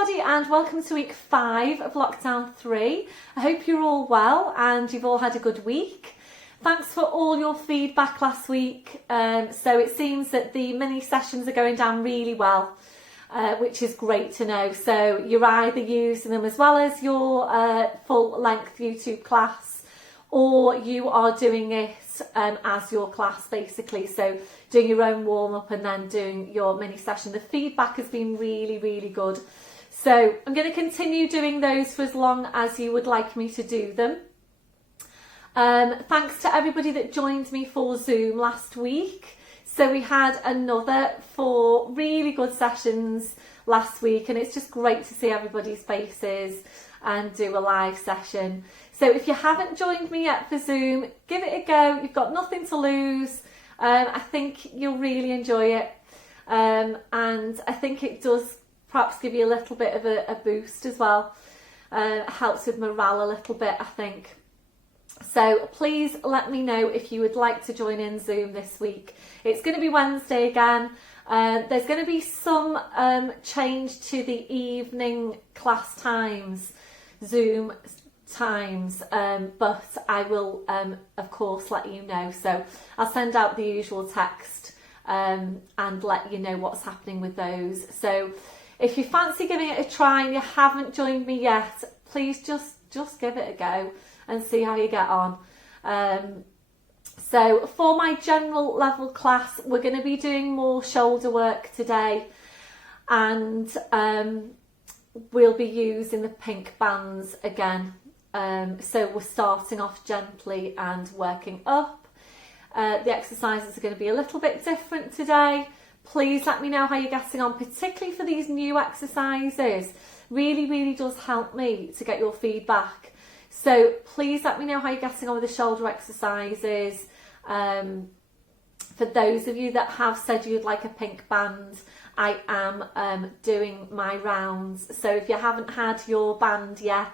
everybody and welcome to week 5 of lockdown 3. I hope you're all well and you've all had a good week. Thanks for all your feedback last week. So it seems that the mini sessions are going down really well, which is great to know. So you're either using them as well as your full length YouTube class, or you are doing it as your class basically. So doing your own warm up and then doing your mini session. The feedback has been really good. So I'm going to continue doing those for as long as you would like me to do them. Thanks to everybody that joined me for Zoom last week. So we had another 4 really good sessions last week, and it's just great to see everybody's faces and do a live session. So if you haven't joined me yet for Zoom, give it a go. You've got nothing to lose. I think you'll really enjoy it. And I think it does perhaps give you a little bit of a boost as well. It helps with morale a little bit, I think. So please let me know if you would like to join in Zoom this week. It's going to be Wednesday again. There's going to be some change to the evening class times, Zoom times, but I will of course let you know. So I'll send out the usual text and let you know what's happening with those. So if you fancy giving it a try and you haven't joined me yet, please just give it a go and see how you get on. So for my general level class, we're going to be doing more shoulder work today, and we'll be using the pink bands again. So we're starting off gently and working up. The exercises are going to be a little bit different today. Please let me know how you're getting on, particularly for these new exercises. Really does help me to get your feedback. So please let me know how you're getting on with the shoulder exercises. For those of you that have said you'd like a pink band, I am doing my rounds. So if you haven't had your band yet,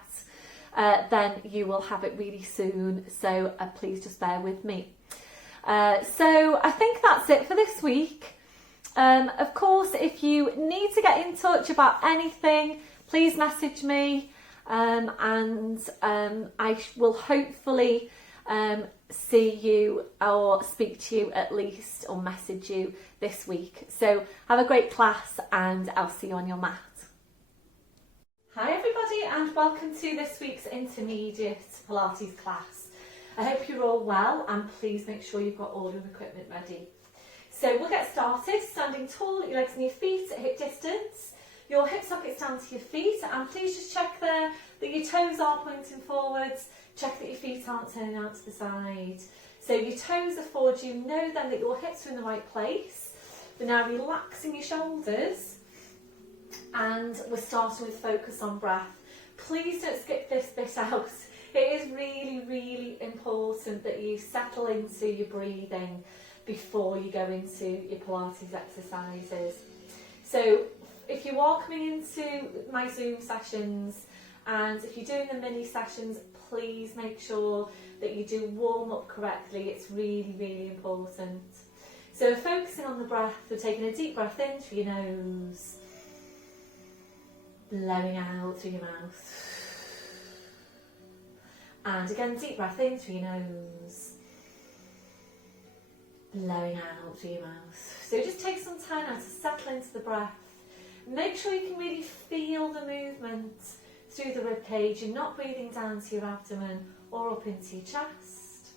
then you will have it really soon. So please just bear with me. So I think that's it for this week. Of course, if you need to get in touch about anything, please message me. And I will hopefully see you or speak to you at least, or message you this week. So have a great class and I'll see you on your mat. Hi everybody and welcome to this week's intermediate Pilates class. I hope you're all well and please make sure you've got all your equipment ready. So we'll get started standing tall, your legs and your feet at hip distance. Your hip sockets down to your feet, and please just check there that your toes are pointing forwards. Check that your feet aren't turning out to the side. So your toes are forward. You know then that your hips are in the right place. But now relaxing your shoulders, and we're starting with focus on breath. Please don't skip this bit out. It is really important that you settle into your breathing before you go into your Pilates exercises. So if you are coming into my Zoom sessions and if you're doing the mini sessions, please make sure that you do warm up correctly. It's really important. So we're focusing on the breath. We're taking a deep breath in through your nose, blowing out through your mouth. And again, deep breath in through your nose, blowing out through your mouth. So just take some time now to settle into the breath. Make sure you can really feel the movement through the rib cage. You're not breathing down to your abdomen or up into your chest.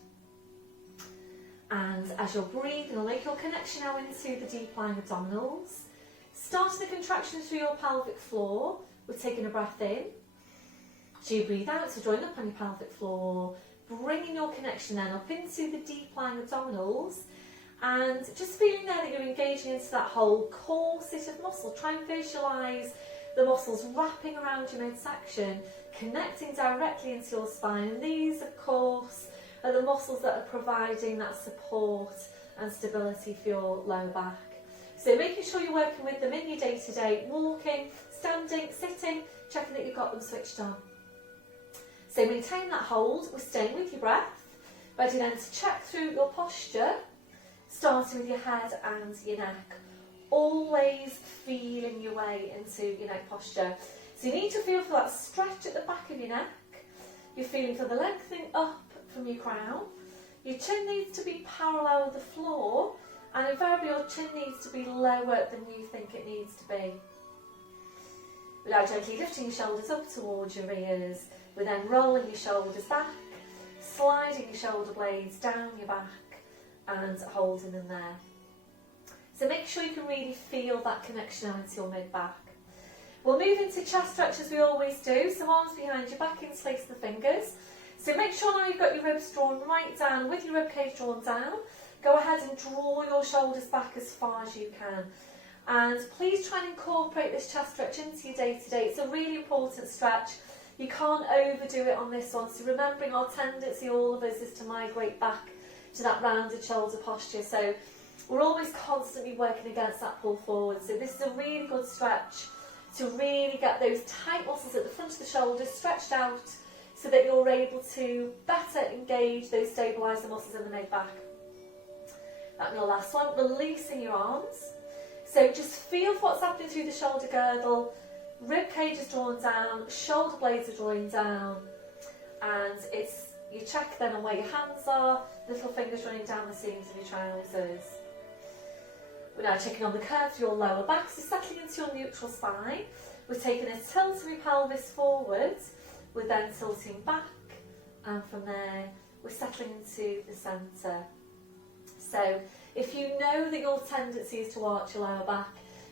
And as you're breathing, you'll make your connection now into the deep lying abdominals. Starting the contraction through your pelvic floor. We're taking a breath in. So you breathe out, so join up on your pelvic floor. Bringing your connection then up into the deep lying abdominals. And just feeling there that you're engaging into that whole corset of muscle. Try and visualise the muscles wrapping around your midsection, connecting directly into your spine. And these, of course, are the muscles that are providing that support and stability for your lower back. So making sure you're working with them in your day-to-day, walking, standing, sitting, checking that you've got them switched on. So maintain that hold. We're staying with your breath. Ready then to check through your posture, starting with your head and your neck. always feeling your way into your neck posture. So you need to feel for that stretch at the back of your neck. You're feeling for the lengthening up from your crown. Your chin needs to be parallel with the floor, and invariably your chin needs to be lower than you think it needs to be. We're now gently lifting your shoulders up towards your ears. We're then rolling your shoulders back, sliding your shoulder blades down your back and holding them there. So make sure you can really feel that connection out into your mid-back. We'll move into chest stretch as we always do, so arms behind your back, interlace the fingers. So make sure now you've got your ribs drawn right down with your ribcage drawn down. Go ahead and draw your shoulders back as far as you can. And please try and incorporate this chest stretch into your day-to-day. It's a really important stretch. You can't overdo it on this one. So remembering our tendency, all of us, is to migrate back to that rounded shoulder posture. So we're always constantly working against that pull forward. So this is a really good stretch to really get those tight muscles at the front of the shoulders stretched out so that you're able to better engage those stabiliser muscles in the mid-back. That's your last one, releasing your arms. So just feel what's happening through the shoulder girdle, rib cage is drawn down, shoulder blades are drawing down, and you check then on where your hands are, little fingers running down the seams of your trousers. We're now checking on the curve of your lower back, so settling into your neutral spine. We're taking a tilt of your pelvis forward, we're then tilting back, and from there we're settling into the centre. So if you know that your tendency is to arch your lower back,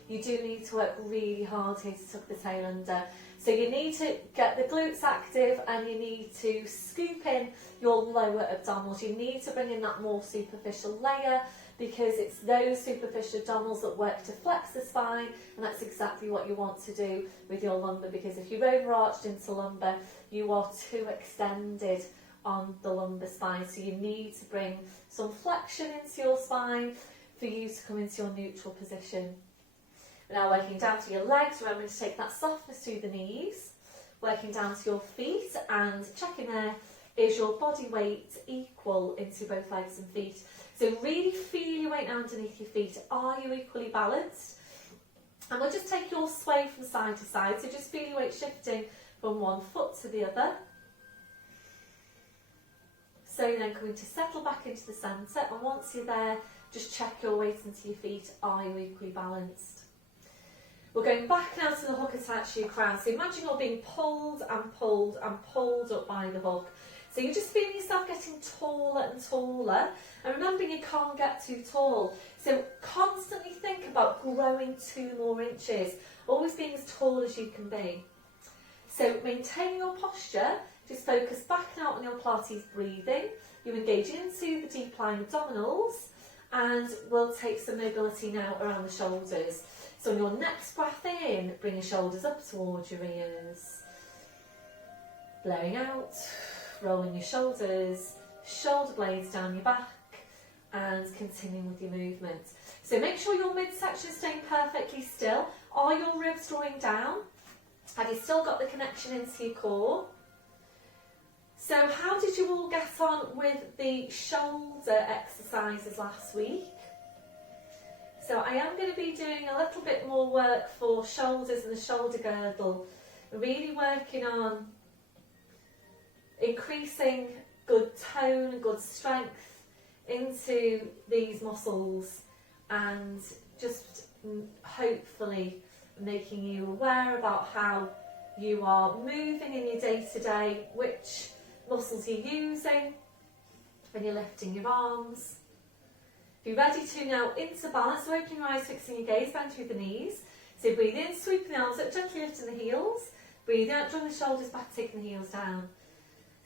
you do need to work really hard here to tuck the tail under. So you need to get the glutes active and you need to scoop in your lower abdominals. You need to bring in that more superficial layer because it's those superficial abdominals that work to flex the spine, and that's exactly what you want to do with your lumbar, because if you're overarched into lumbar, you are too extended on the lumbar spine. So you need to bring some flexion into your spine for you to come into your neutral position. We're now working down to your legs, remembering to take that softness through the knees, working down to your feet and checking there, is your body weight equal into both legs and feet? So really feel your weight underneath your feet. Are you equally balanced? And we'll just take your sway from side to side, so just feel your weight shifting from one foot to the other. So you're then going to settle back into the centre, and once you're there, just check your weight into your feet. Are you equally balanced? We're going back now to the hook attached to your crown. So imagine you're being pulled and pulled and pulled up by the hook. So you're just feeling yourself getting taller and taller. And remembering you can't get too tall. So constantly think about growing 2 more inches. Always being as tall as you can be. So maintain your posture. Just focus back now on your Pilates breathing. You're engaging into the deep lying abdominals. And we'll take some mobility now around the shoulders. So on your next breath in, bring your shoulders up towards your ears. Blowing out, rolling your shoulders, shoulder blades down your back, and continuing with your movement. So make sure your midsection is staying perfectly still. Are your ribs drawing down? Have you still got the connection into your core? So how did you all get on with the shoulder exercises last week? So I am going to be doing a little bit more work for shoulders and the shoulder girdle. Really working on increasing good tone and good strength into these muscles, and just hopefully making you aware about how you are moving in your day-to-day, which muscles you're using when you're lifting your arms. Be ready to now into balance, so open your eyes, fixing your gaze, bend through the knees. So breathe in, sweeping the arms up, gently lifting the heels. Breathe out, drawing the shoulders back, taking the heels down.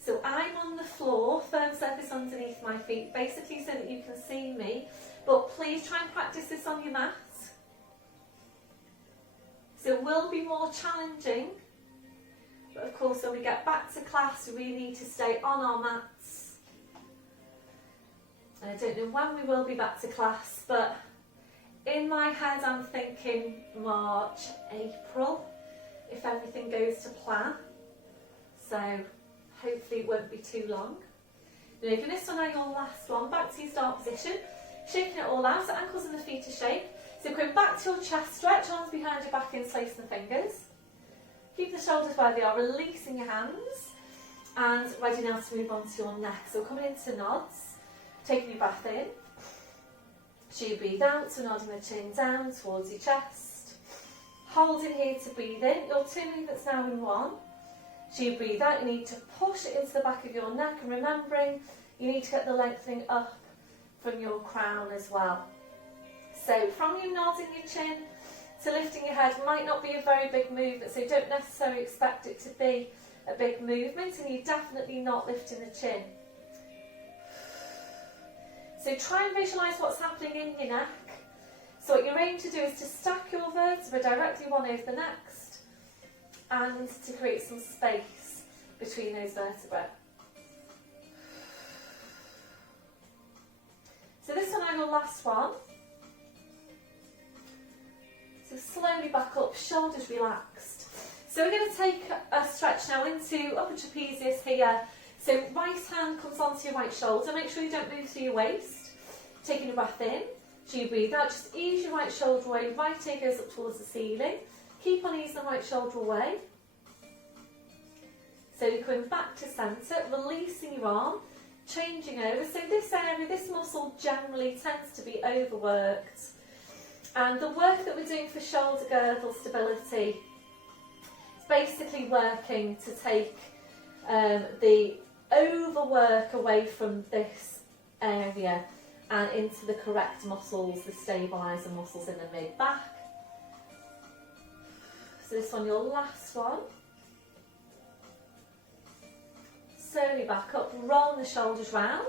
So I'm on the floor, firm surface underneath my feet, basically so that you can see me. But please try and practice this on your mat. So it will be more challenging. But of course, when we get back to class, we really need to stay on our mats. I don't know when we will be back to class, but in my head I'm thinking March, April, if everything goes to plan. So hopefully it won't be too long. Now for this one, now your last one, back to your start position, shaking it all out, so ankles and the feet are shaped. So coming back to your chest stretch, arms behind your back, interlacing the fingers. Keep the shoulders where they are, releasing your hands, and ready now to move on to your neck. So coming into nods, taking your breath in. So you breathe out, so nodding the chin down towards your chest. Holding here to breathe in. Your two movements now in one. So you breathe out, you need to push it into the back of your neck, and remembering you need to get the lengthening up from your crown as well. So from you nodding your chin to lifting your head might not be a very big movement, so don't necessarily expect it to be a big movement, and you're definitely not lifting the chin. So try and visualise what's happening in your neck. So what you're aiming to do is to stack your vertebrae directly one over the next, and to create some space between those vertebrae. So this one, our last one. So slowly back up, shoulders relaxed. So we're going to take a stretch now into upper trapezius here. So right hand comes onto your right shoulder. Make sure you don't move through your waist. Taking a breath in. So you breathe out, just ease your right shoulder away. Right ear goes up towards the ceiling. Keep on easing the right shoulder away. So you're coming back to centre, releasing your arm, changing over. So this area, this muscle generally tends to be overworked. And the work that we're doing for shoulder girdle stability is basically working to take the overwork away from this area and into the correct muscles, the stabiliser muscles in the mid-back. So this one, your last one. Slowly back up, roll the shoulders round.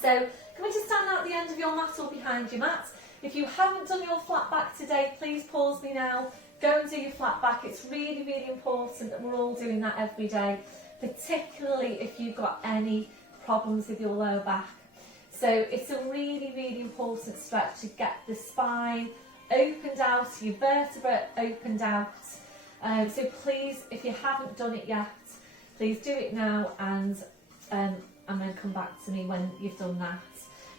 So can we just stand out the end of your mat or behind your mat? If you haven't done your flat back today, please pause me now. Go and do your flat back. It's really, really important that we're all doing that every day, particularly if you've got any problems with your lower back. So it's a really, really important stretch to get the spine opened out, your vertebrae opened out. So please, if you haven't done it yet, please do it now, and then come back to me when you've done that.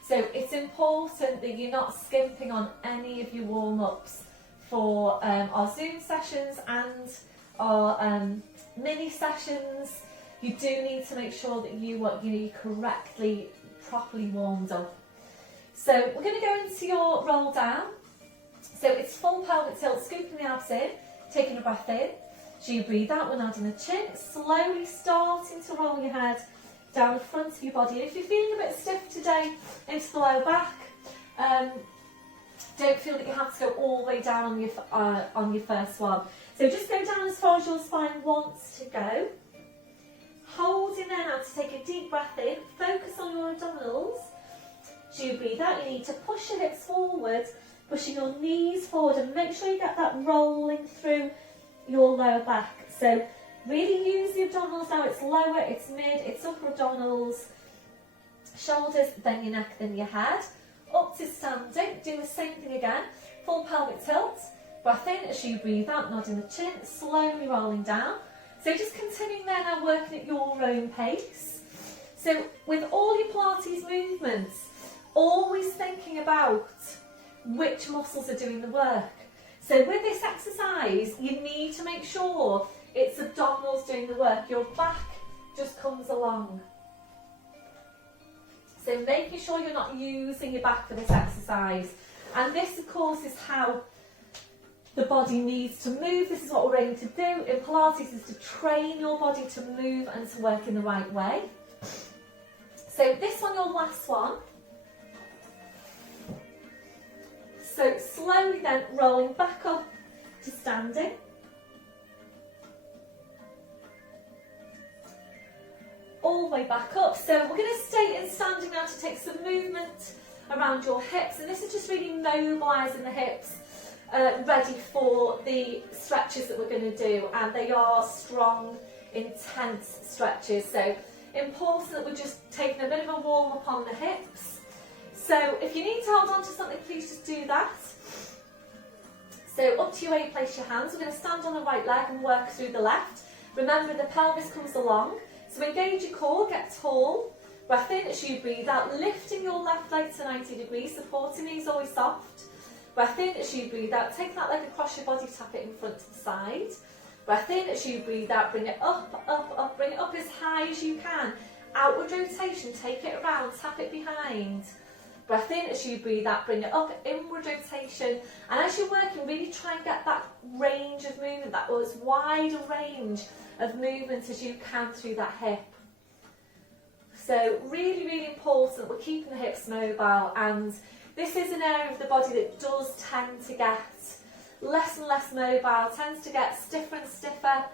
So it's important that you're not skimping on any of your warm-ups for our Zoom sessions and our mini sessions. You do need to make sure that you're correctly, properly warmed up. So we're going to go into your roll down. So it's full pelvic tilt, scooping the abs in, taking a breath in. So you breathe out, we're nodding the chin, slowly starting to roll your head down the front of your body. If you're feeling a bit stiff today into the lower back, don't feel that you have to go all the way down on your first one. So just go down as far as your spine wants to go. Holding there now to take a deep breath in, focus on your abdominals. So you breathe out, you need to push your hips forward, pushing your knees forward, and make sure you get that rolling through your lower back. So really use the abdominals now. It's lower, it's mid, it's upper abdominals, shoulders, then your neck, then your head. Up to standing, do the same thing again. Full pelvic tilt, breath in as you breathe out, nodding the chin, slowly rolling down. So just continuing there now, working at your own pace. So with all your Pilates movements, always thinking about which muscles are doing the work. So with this exercise, you need to make sure it's abdominals doing the work. Your back just comes along. So making sure you're not using your back for this exercise. And this, of course, is how the body needs to move. This is what we're aiming to do in Pilates, is to train your body to move and to work in the right way. So this one, your last one. So slowly then rolling back up to standing. All the way back up. So we're going to stay in standing now to take some movement around your hips. And this is just really mobilising the hips, ready for the stretches that we're going to do. And they are strong, intense stretches. So important that we're just taking a bit of a warm up on the hips. So if you need to hold on to something, please just do that. So up to you where you place your hands. We're going to stand on the right leg and work through the left. Remember, the pelvis comes along. So engage your core, get tall. Breath in as you breathe out, lifting your left leg to 90 degrees, supporting knees always soft. Breath in as you breathe out. Take that leg across your body, tap it in front to the side. Breath in as you breathe out. Bring it up, up, up. Bring it up as high as you can. Outward rotation, take it around, tap it behind. Breath in as you breathe out. Bring it up, inward rotation. And as you're working, really try and get that range of movement, that as wide a range of movement as you can through that hip. So really, really important, we're keeping the hips mobile, and this is an area of the body that does tend to get less and less mobile, tends to get stiffer and stiffer,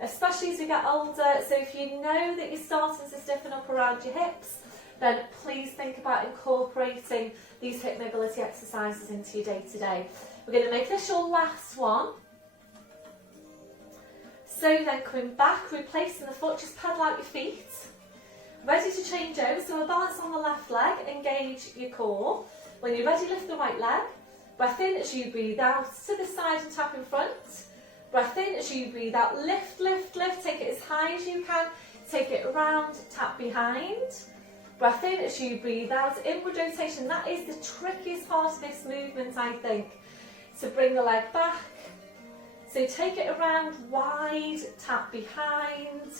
especially as we get older. So if you know that you're starting to stiffen up around your hips, then please think about incorporating these hip mobility exercises into your day-to-day. We're going to make this your last one. So then coming back, replacing the foot, just pedal out your feet. Ready to change over, so a balance on the left leg, engage your core. When you're ready, lift the right leg. Breath in as you breathe out, to the side and tap in front. Breath in as you breathe out, lift, lift, lift, take it as high as you can. Take it around, tap behind. Breath in as you breathe out, inward rotation. That is the trickiest part of this movement, I think, to bring the leg back. So take it around, wide, tap behind.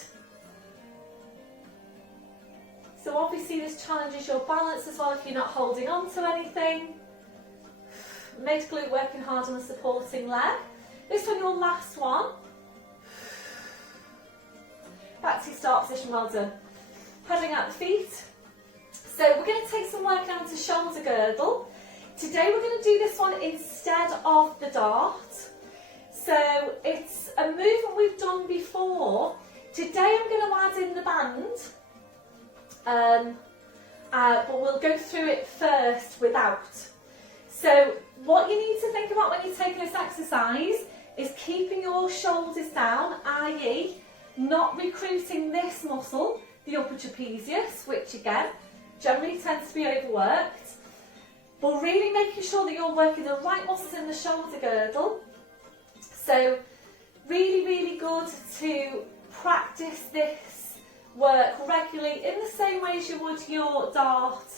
So obviously this challenges your balance as well if you're not holding on to anything. Mid glute working hard on the supporting leg. This one, your last one. Back to your start position, well done. Pedaling out the feet. So we're going to take some work now into shoulder girdle. Today we're going to do this one instead of the dart. So it's a movement we've done before. Today I'm going to add in the band. But we'll go through it first without. So what you need to think about when you're taking this exercise is keeping your shoulders down, i.e. not recruiting this muscle, the upper trapezius, which again generally tends to be overworked, but really making sure that you're working the right muscles in the shoulder girdle. So really, really good to practice this work regularly in the same way as you would your dart,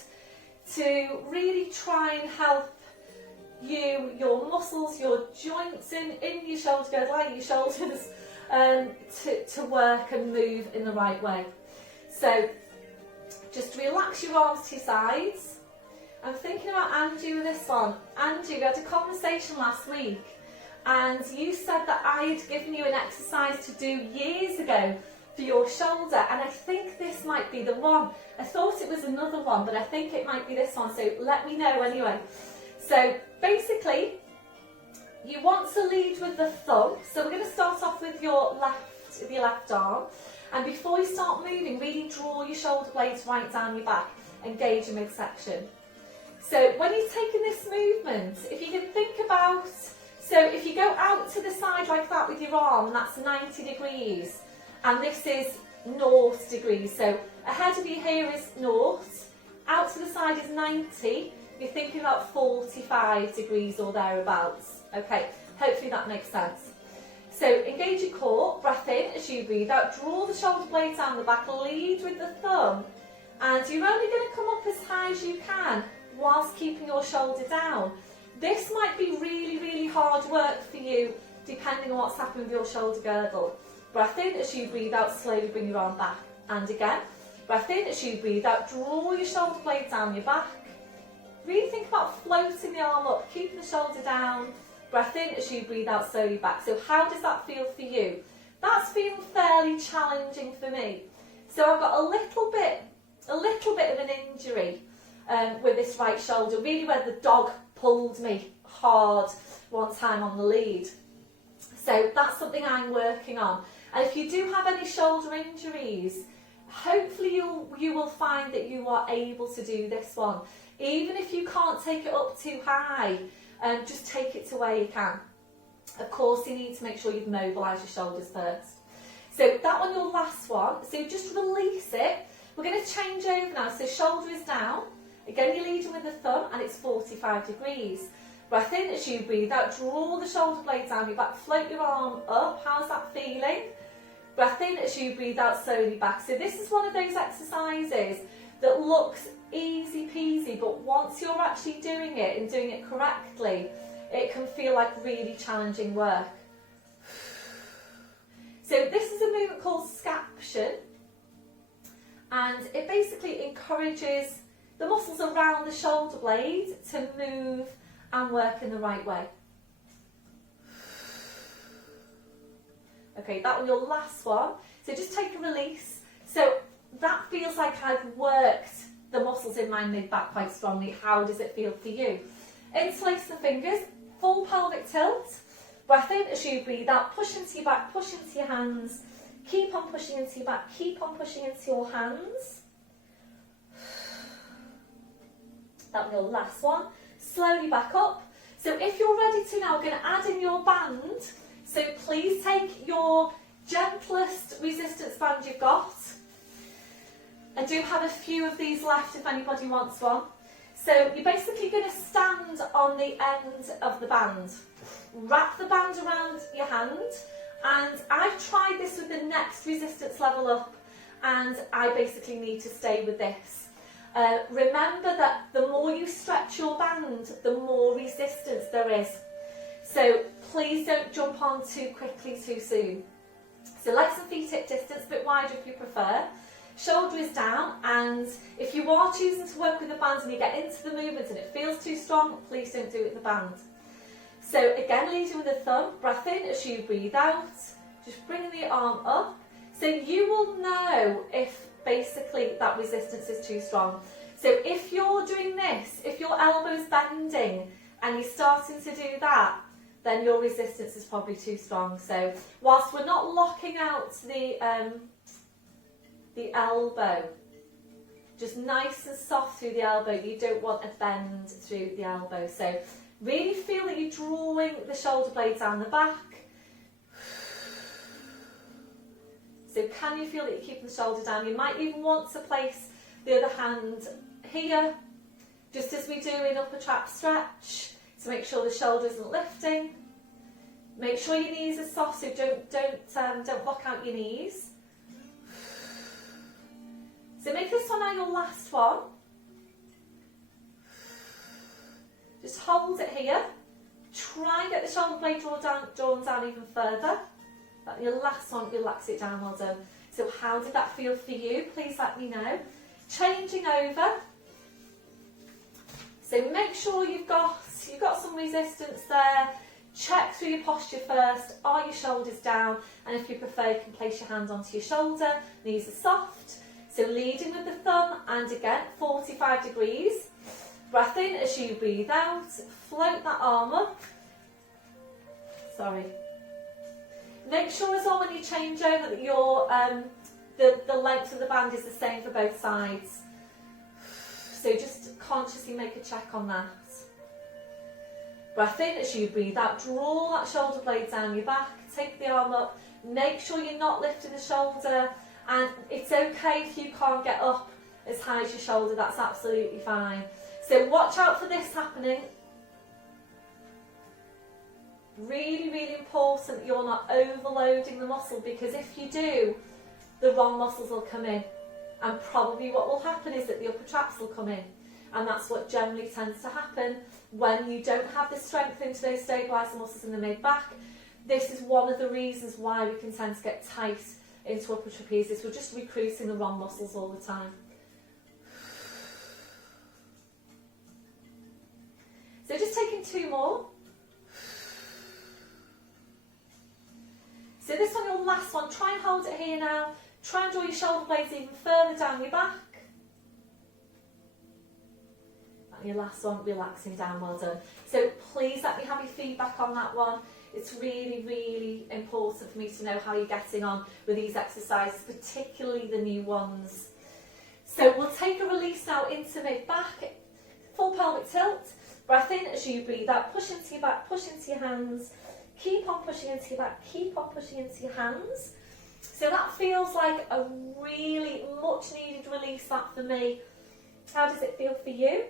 to really try and help your muscles, your joints in your shoulder girdle, like your shoulders, to work and move in the right way. So just relax your arms to your sides. I'm thinking about Andrew with this one. Andrew, we had a conversation last week and you said that I had given you an exercise to do years ago for your shoulder, and I think this might be the one. I thought it was another one, but I think it might be this one, so let me know anyway. So basically, you want to lead with the thumb. So we're going to start off with your left arm, and before you start moving, really draw your shoulder blades right down your back, engage your midsection. So when you're taking this movement, if you can think about, so if you go out to the side like that with your arm, that's 90 degrees, and this is 0 degrees. So ahead of you here is 0, out to the side is 90, you're thinking about 45 degrees or thereabouts. Okay, hopefully that makes sense. So engage your core, breath in as you breathe out, draw the shoulder blades down the back, lead with the thumb, and you're only going to come up as high as you can whilst keeping your shoulder down. This might be really, really hard work for you depending on what's happening with your shoulder girdle. Breath in as you breathe out, slowly bring your arm back. And again, breath in as you breathe out, draw your shoulder blades down your back. Really think about floating the arm up, keeping the shoulder down. Breath in as you breathe out, slowly back. So how does that feel for you? That's feeling fairly challenging for me. So I've got a little bit of an injury with this right shoulder, really where the dog pulled me hard one time on the lead. So that's something I'm working on. And if you do have any shoulder injuries, hopefully you will find that you are able to do this one. Even if you can't take it up too high, just take it to where you can. Of course, you need to make sure you've mobilised your shoulders first. So that one, your last one. So just release it. We're going to change over now. So shoulder is down. Again, you're leading with the thumb and it's 45 degrees. Breath in as you breathe out, draw the shoulder blades down your back, float your arm up. How's that feeling? Breath in as you breathe out, slowly back. So this is one of those exercises that looks easy peasy, but once you're actually doing it and doing it correctly, it can feel like really challenging work. So this is a movement called scaption, and it basically encourages the muscles around the shoulder blade to move and work in the right way. Okay, that was your last one. So just take a release. So that feels like I've worked the muscles in my mid-back quite strongly. How does it feel for you? Interlace the fingers, full pelvic tilt. Breath in as you breathe out, push into your back, push into your hands. Keep on pushing into your back, keep on pushing into your hands. That was your last one. Slowly back up. So if you're ready to now, we're going to add in your band. So please take your gentlest resistance band you've got. I do have a few of these left if anybody wants one. So you're basically going to stand on the end of the band. Wrap the band around your hand, and I've tried this with the next resistance level up, and I basically need to stay with this. Remember that the more you stretch your band, the more resistance there is. So please don't jump on too quickly too soon. So legs and feet hip distance, a bit wider if you prefer. Shoulder is down, and if you are choosing to work with the band and you get into the movement and it feels too strong, please don't do it with the band. So again, leading with the thumb, breath in as you breathe out, just bringing the arm up. So you will know if basically that resistance is too strong. So if you're doing this, if your elbow's bending and you're starting to do that, then your resistance is probably too strong. So whilst we're not locking out the elbow, just nice and soft through the elbow, you don't want a bend through the elbow. So really feel that you're drawing the shoulder blades down the back. So can you feel that you're keeping the shoulder down? You might even want to place the other hand here, just as we do in upper trap stretch, to make sure the shoulder isn't lifting. Make sure your knees are soft, so don't block out your knees. So make this one now your last one. Just hold it here. Try and get the shoulder blade drawn down even further. That your last one, relax it down, well done. So how did that feel for you? Please let me know. Changing over. So make sure you've got some resistance there. Check through your posture first. Are your shoulders down? And if you prefer, you can place your hands onto your shoulder. Knees are soft. So leading with the thumb, and again, 45 degrees. Breath in as you breathe out. Float that arm up. Sorry. Make sure as well when you change over that your the length of the band is the same for both sides. So just consciously make a check on that. Breath in as you breathe out. Draw that shoulder blade down your back. Take the arm up. Make sure you're not lifting the shoulder. And it's okay if you can't get up as high as your shoulder. That's absolutely fine. So watch out for this happening. Really, really important that you're not overloading the muscle, because if you do, the wrong muscles will come in. And probably what will happen is that the upper traps will come in. And that's what generally tends to happen when you don't have the strength into those stabiliser muscles in the mid-back. This is one of the reasons why we can tend to get tight into upper trapezius. We're just recruiting the wrong muscles all the time. So just taking two more. So this one, your last one, try and hold it here now. Try and draw your shoulder blades even further down your back. And your last one, relaxing down, well done. So please let me have your feedback on that one. It's really, really important for me to know how you're getting on with these exercises, particularly the new ones. So we'll take a release now into mid-back, full pelvic tilt. Breath in as you breathe out, push into your back, push into your hands. Keep on pushing into your back, keep on pushing into your hands. So that feels like a really much needed release, that for me. How does it feel for you?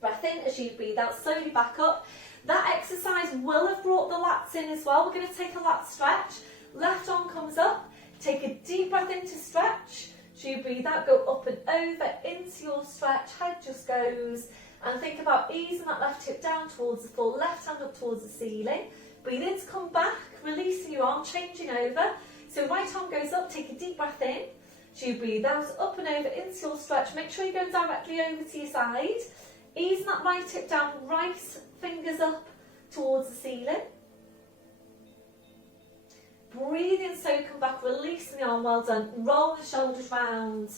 Breath in as you breathe out, slowly back up. That exercise will have brought the lats in as well. We're going to take a lat stretch. Left arm comes up. Take a deep breath in to stretch. So you breathe out, go up and over into your stretch, head just goes. And think about easing that left hip down towards the floor, left hand up towards the ceiling. Breathe in to come back, releasing your arm, changing over. So right arm goes up, take a deep breath in. So you breathe out, up and over into your stretch. Make sure you're going directly over to your side. Easing that right hip down, right fingers up towards the ceiling. Breathe in, so you come back, releasing the arm, well done. Roll the shoulders round.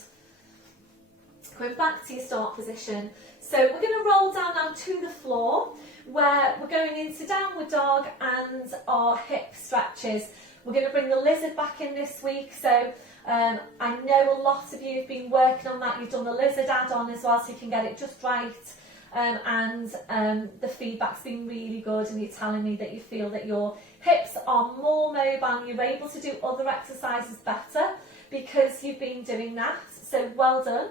Going back to your start position. So we're going to roll down now to the floor, where we're going into downward dog and our hip stretches. We're going to bring the lizard back in this week. So I know a lot of you have been working on that. You've done the lizard add-on as well, so you can get it just right. The feedback's been really good, and you're telling me that you feel that your hips are more mobile and you're able to do other exercises better because you've been doing that. So well done.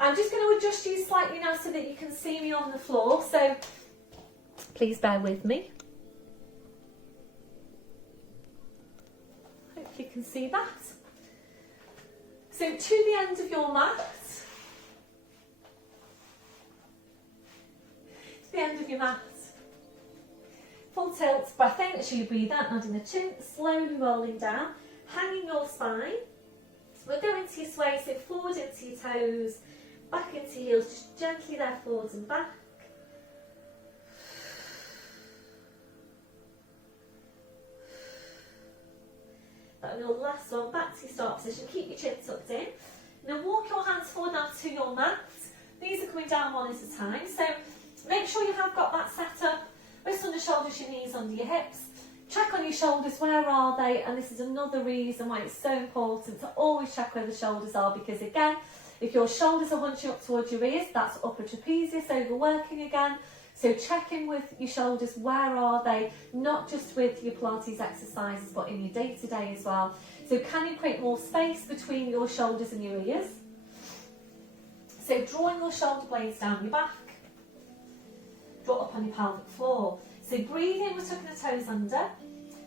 I'm just going to adjust you slightly now so that you can see me on the floor. So please bear with me. Hope you can see that. So to the end of your mat. To the end of your mat. Full tilt, breath in as you breathe out, nodding the chin, slowly rolling down, hanging your spine. We'll go into your sway, so forward into your toes, back into heels, just gently there, forwards and back. That will be your last one, back to your start position, keep your chin tucked in. Now walk your hands forward now to your mat. These are coming down one at a time, so make sure you have got that set up. Wrists under shoulders, your knees under your hips. Check on your shoulders, where are they? And this is another reason why it's so important to always check where the shoulders are, because again, if your shoulders are hunching up towards your ears, that's upper trapezius overworking again. So check in with your shoulders, where are they? Not just with your Pilates exercises, but in your day-to-day as well. So can you create more space between your shoulders and your ears? So drawing your shoulder blades down your back. Draw up on your pelvic floor. So breathe in, we're tucking the toes under.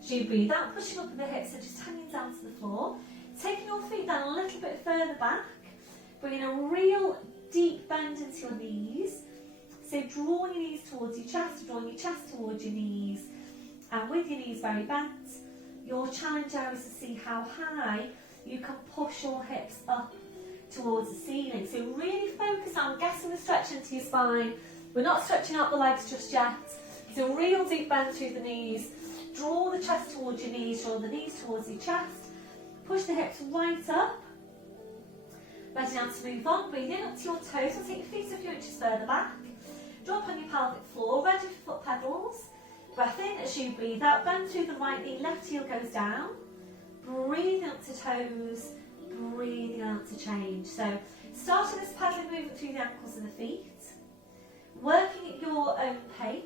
So you breathe out, pushing up with the hips, so just hanging down to the floor. Taking your feet down a little bit further back. Bringing a real deep bend into your knees. So drawing your knees towards your chest, drawing your chest towards your knees. And with your knees very bent, your challenge now is to see how high you can push your hips up towards the ceiling. So really focus on getting the stretch into your spine. We're not stretching out the legs just yet. So real deep bend through the knees. Draw the chest towards your knees, draw the knees towards your chest. Push the hips right up. Ready now to move on. Breathe in up to your toes. So take your feet a few inches further back. Drop on your pelvic floor. Ready for foot pedals. Breath in as you breathe out. Bend through the right knee. Left heel goes down. Breathing up to toes. Breathing out to change. So starting this pedaling movement through the ankles and the feet. Working at your own pace.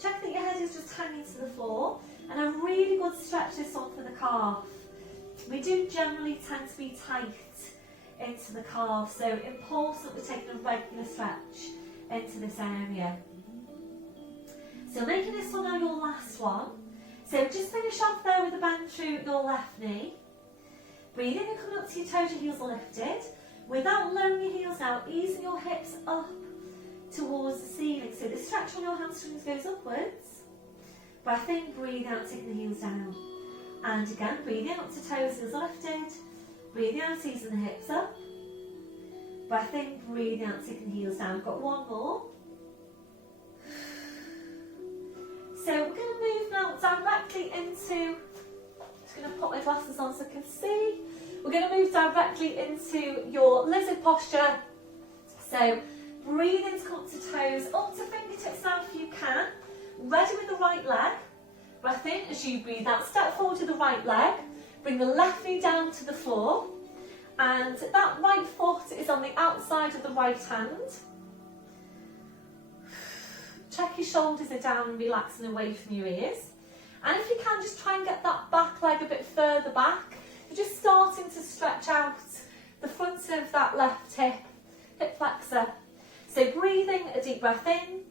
Check that your head is just hanging to the floor. And a really good stretch this one for the calf. We do generally tend to be tight into the calf, so important we're taking a regular stretch into this area. So making this one now your last one. So just finish off there with a bend through your left knee. Breathe in and coming up to your toes, your heels are lifted. Without lowering your heels now, easing your hips up towards the ceiling. So the stretch on your hamstrings goes upwards. Breath in, breathe out, taking the heels down. And again, breathe in up to toes, heels are lifted. Breathing out, easing the hips up. Breath in, breathing out, taking the heels down. We've got one more. So we're going to move now directly into, just going to put my glasses on so I can see. We're going to move directly into your lizard posture. So breathe in to come up to toes, up to fingertips now if you can. Ready with the right leg. Breath in as you breathe out. Step forward to the right leg. Bring the left knee down to the floor. And that right foot is on the outside of the right hand. Check your shoulders are down and relaxing away from your ears. And if you can, just try and get that back leg a bit further back. You're just starting to stretch out the front of that left hip flexor. So breathing, a deep breath in.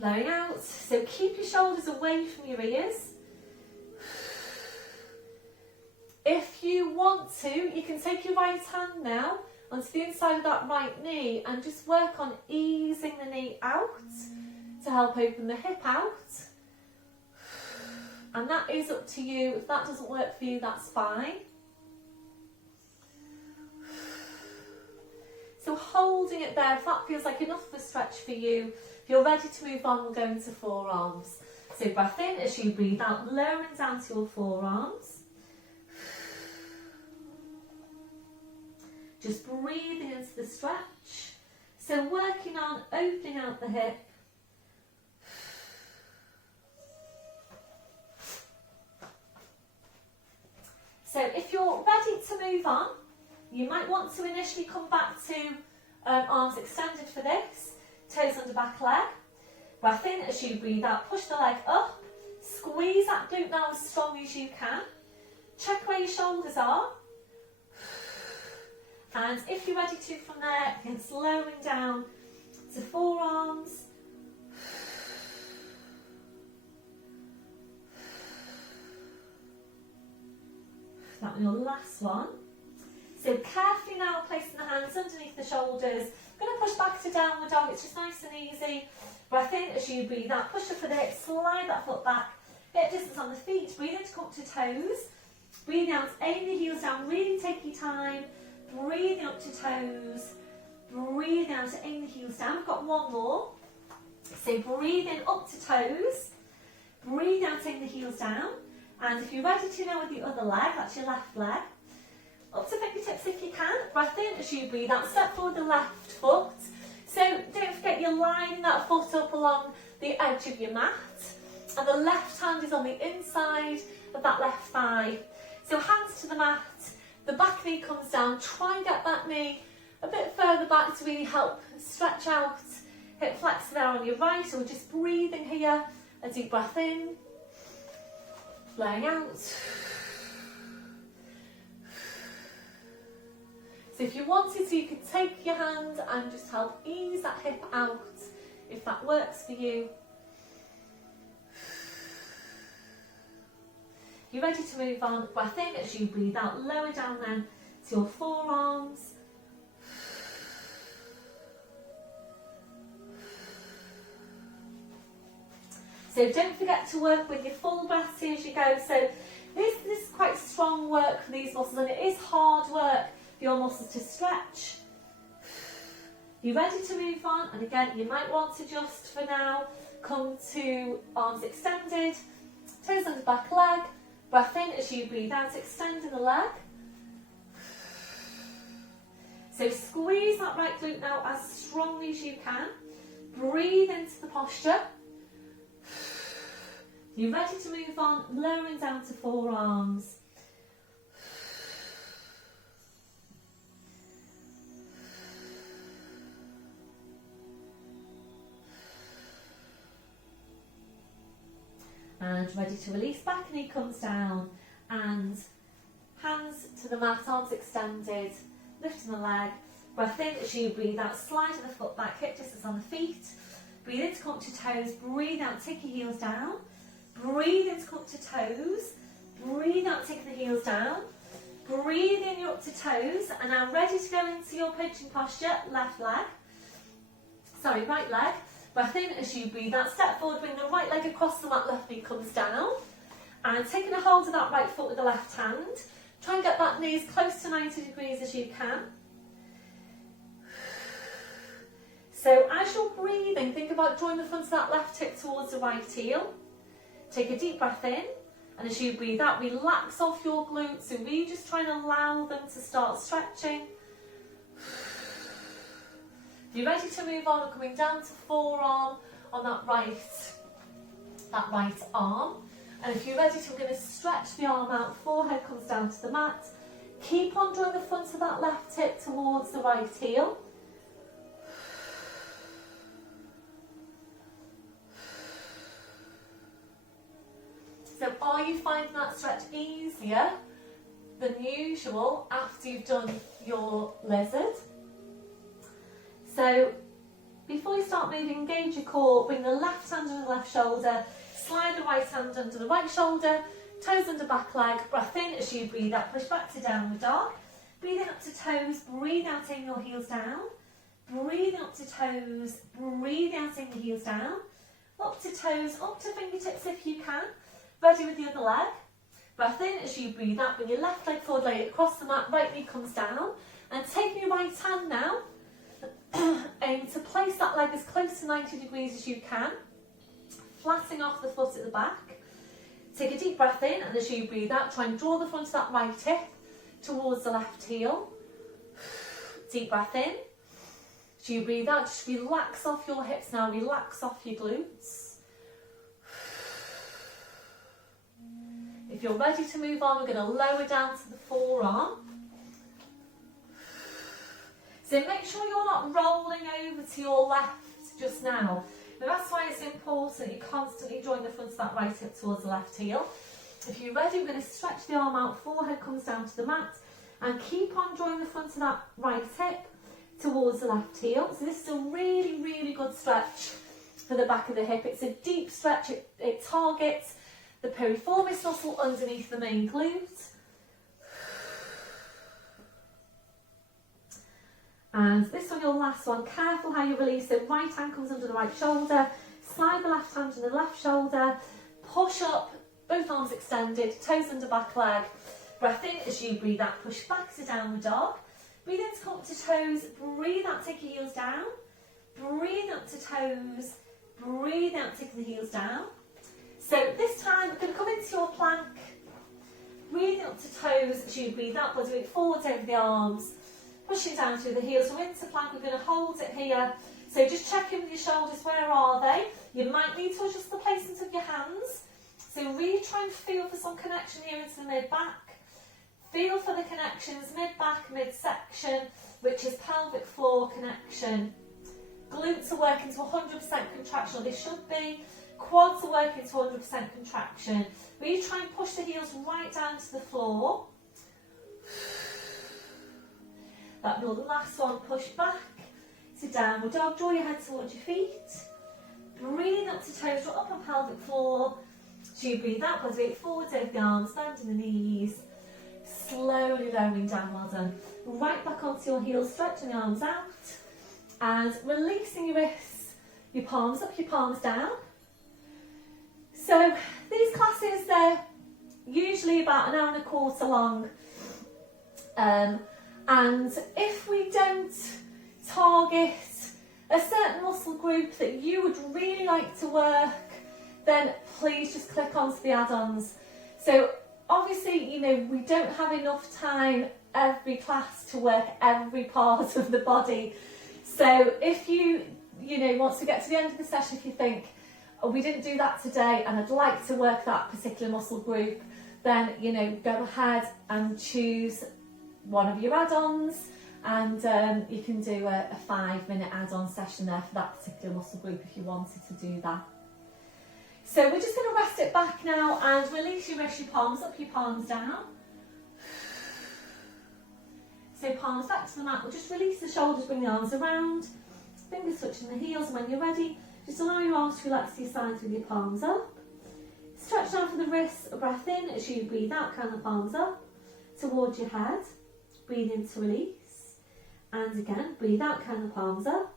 Blowing out. So keep your shoulders away from your ears. If you want want to, you can take your right hand now onto the inside of that right knee and just work on easing the knee out to help open the hip out. And that is up to you. If that doesn't work for you, that's fine. So holding it there, if that feels like enough of a stretch for you, if you're ready to move on, we'll go into forearms. So breath in as you breathe out, lowering down to your forearms. Just breathing into the stretch. So working on opening out the hip. So if you're ready to move on, you might want to initially come back to arms extended for this, toes under back leg. Breath in as you breathe out, push the leg up, squeeze that glute now as strong as you can. Check where your shoulders are. And if you're ready to from there, again slowing down to forearms. That was your last one. So carefully now placing the hands underneath the shoulders. I'm going to push back to downward dog, it's just nice and easy. Breath in as you breathe out, push up for the hips, slide that foot back, hip distance on the feet, breathe in to come up to toes. Breathing out, aim the heels down, really take your time. Breathing up to toes, breathing out to aim the heels down. We've got one more. So breathing up to toes, breathe out, aim the heels down. And if you're ready to now with the other leg, that's your left leg. Up to fingertips if you can. Breath in as you breathe out. Step forward the left foot. So don't forget you're lining that foot up along the edge of your mat. And the left hand is on the inside of that left thigh. So hands to the mat. The back knee comes down. Try and get that knee a bit further back to really help stretch out. Hip flex there on your right. So we're just breathing here. A deep breath in. Blowing out. So if you wanted to, you could take your hand and just help ease that hip out if that works for you. You're ready to move on. Breath in as you breathe out. Lower down then to your forearms. So don't forget to work with your full breaths here as you go. So this is quite strong work for these muscles, and it is hard work for your muscles to stretch. You're ready to move on, and again you might want to just for now come to arms extended, toes under back leg. Breath in as you breathe out, extending the leg. So squeeze that right glute now as strongly as you can. Breathe into the posture. You're ready to move on, lowering down to forearms. And ready to release, back knee comes down and hands to the mat, arms extended, lifting the leg. Breath in as you breathe out, sliding the foot back, hip distance on the feet. Breathe in to come up to toes, breathe out, take your heels down. Breathe in to come up to toes, breathe out, taking the heels down. Breathe in, you're up to toes, and now ready to go into your pigeon posture, right leg. Breath in as you breathe out, step forward, bring the right leg across the mat, left knee comes down. And taking a hold of that right foot with the left hand. Try and get that knee as close to 90 degrees as you can. So as you're breathing, think about drawing the front of that left hip towards the right heel. Take a deep breath in, and as you breathe out, relax off your glutes. So really just try and allow them to start stretching. If you're ready to move on, we're coming down to forearm on that right arm. And if you're ready to, we're going to stretch the arm out, forehead comes down to the mat. Keep on drawing the front of that left hip towards the right heel. So are you finding that stretch easier than usual after you've done your lizard? So before you start moving, engage your core, bring the left hand under the left shoulder, slide the right hand under the right shoulder, toes under back leg, breath in as you breathe out, push back to downward dog. Breathing up to toes, breathe out, taking your heels down. Breathing up to toes, breathe out, taking the heels down. Up to toes, up to fingertips if you can. Ready with the other leg. Breath in as you breathe out, bring your left leg forward, lay it across the mat, right knee comes down. And taking your right hand now, aim to place that leg as close to 90 degrees as you can. Flattening off the foot at the back. Take a deep breath in, and as you breathe out, try and draw the front of that right hip towards the left heel. Deep breath in. As you breathe out, just relax off your hips now, relax off your glutes. If you're ready to move on, we're going to lower down to the forearm. So make sure you're not rolling over to your left just now. Now that's why it's important you constantly join the front of that right hip towards the left heel. If you're ready, we're going to stretch the arm out, forehead comes down to the mat, and keep on drawing the front of that right hip towards the left heel. So this is a really, really good stretch for the back of the hip. It's a deep stretch, it targets the piriformis muscle underneath the main glute. And this one, your last one, careful how you release it. Right hand comes under the right shoulder, slide the left hand under the left shoulder, push up, both arms extended, toes under back leg. Breath in as you breathe out, push back to downward dog. Breathe in to come up to toes, breathe out, take your heels down. Breathe up to toes, breathe out, take the heels down. So this time, we're going to come into your plank. Breathe up to toes as you breathe out, body weight forwards over the arms. Pushing down through the heels, so into plank, we're going to hold it here. So just check in with your shoulders, where are they? You might need to adjust the placement of your hands. So really try and feel for some connection here into the mid-back. Feel for the connections, mid-back, mid-section, which is pelvic floor connection. Glutes are working to 100% contraction, or they should be. Quads are working to 100% contraction. Really try and push the heels right down to the floor. That will be the last one, push back to downward dog, draw your head towards your feet. Breathe up to toes, draw up on pelvic floor. So you breathe out, body weight forwards over the arms, bending the knees. Slowly lowering down, well done. Right back onto your heels, stretching the arms out. And releasing your wrists, your palms up, your palms down. So these classes, they're usually about 1 hour and a quarter long. And if we don't target a certain muscle group that you would really like to work, then please just click onto the add-ons. So obviously, you know, we don't have enough time every class to work every part of the body. So if you know, once we get to the end of the session, if you think, oh, we didn't do that today and I'd like to work that particular muscle group, then, you know, go ahead and choose one of your add-ons, and you can do a 5-minute add-on session there for that particular muscle group if you wanted to do that. So we're just going to rest it back now and release your wrists, your palms up, your palms down. So palms back to the mat, we'll just release the shoulders, bring the arms around, fingers touching the heels, and when you're ready, just allow your arms to relax to your sides with your palms up. Stretch down for the wrists, a breath in as you breathe out, curl the palms up towards your head. Breathe in to release, and again, breathe out, curl the palms up.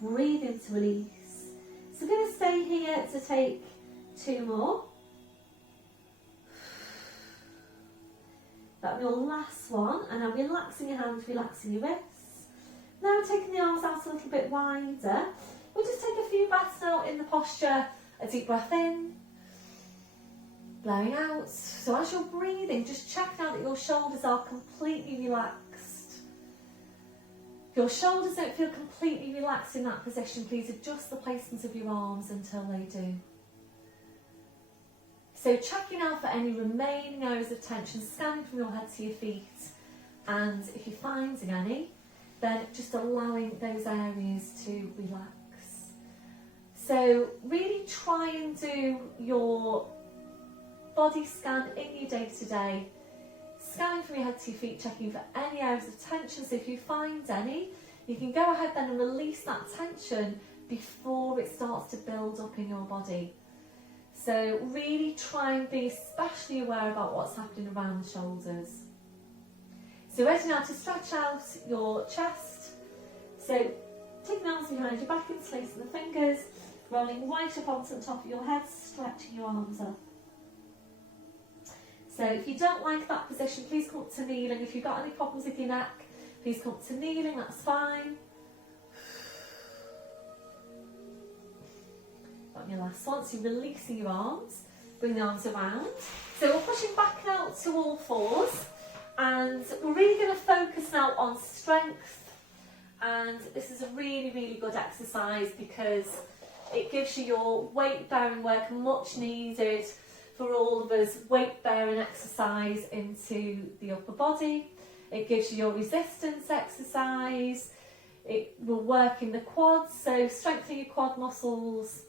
Breathe in to release. So we're going to stay here to take 2 more. That'll be your last one, and now relaxing your hands, relaxing your wrists. Now taking the arms out a little bit wider. We'll just take a few breaths now in the posture. A deep breath in. Blowing out. So as you're breathing, just check now that your shoulders are completely relaxed. If your shoulders don't feel completely relaxed in that position, please adjust the placement of your arms until they do. So checking out for any remaining areas of tension, scanning from your head to your feet, and if you're finding any, then just allowing those areas to relax. So really try and do your body scan in your day-to-day, scanning from your head to your feet, checking for any areas of tension. So if you find any, you can go ahead then and release that tension before it starts to build up in your body. So really try and be especially aware about what's happening around the shoulders. So ready now to stretch out your chest. So take the arms behind your back, interlacing the fingers, rolling right up onto the top of your head, stretching your arms up. So if you don't like that position, please come up to kneeling. If you've got any problems with your neck, please come up to kneeling, that's fine. Got your last one, so you're releasing your arms, bring the arms around. So we're pushing back now to all fours, and we're really going to focus now on strength. And this is a really, really good exercise because it gives you your weight bearing work, much needed for all of us, weight bearing exercise into the upper body. It gives you your resistance exercise. It will work in the quads, so strengthen your quad muscles,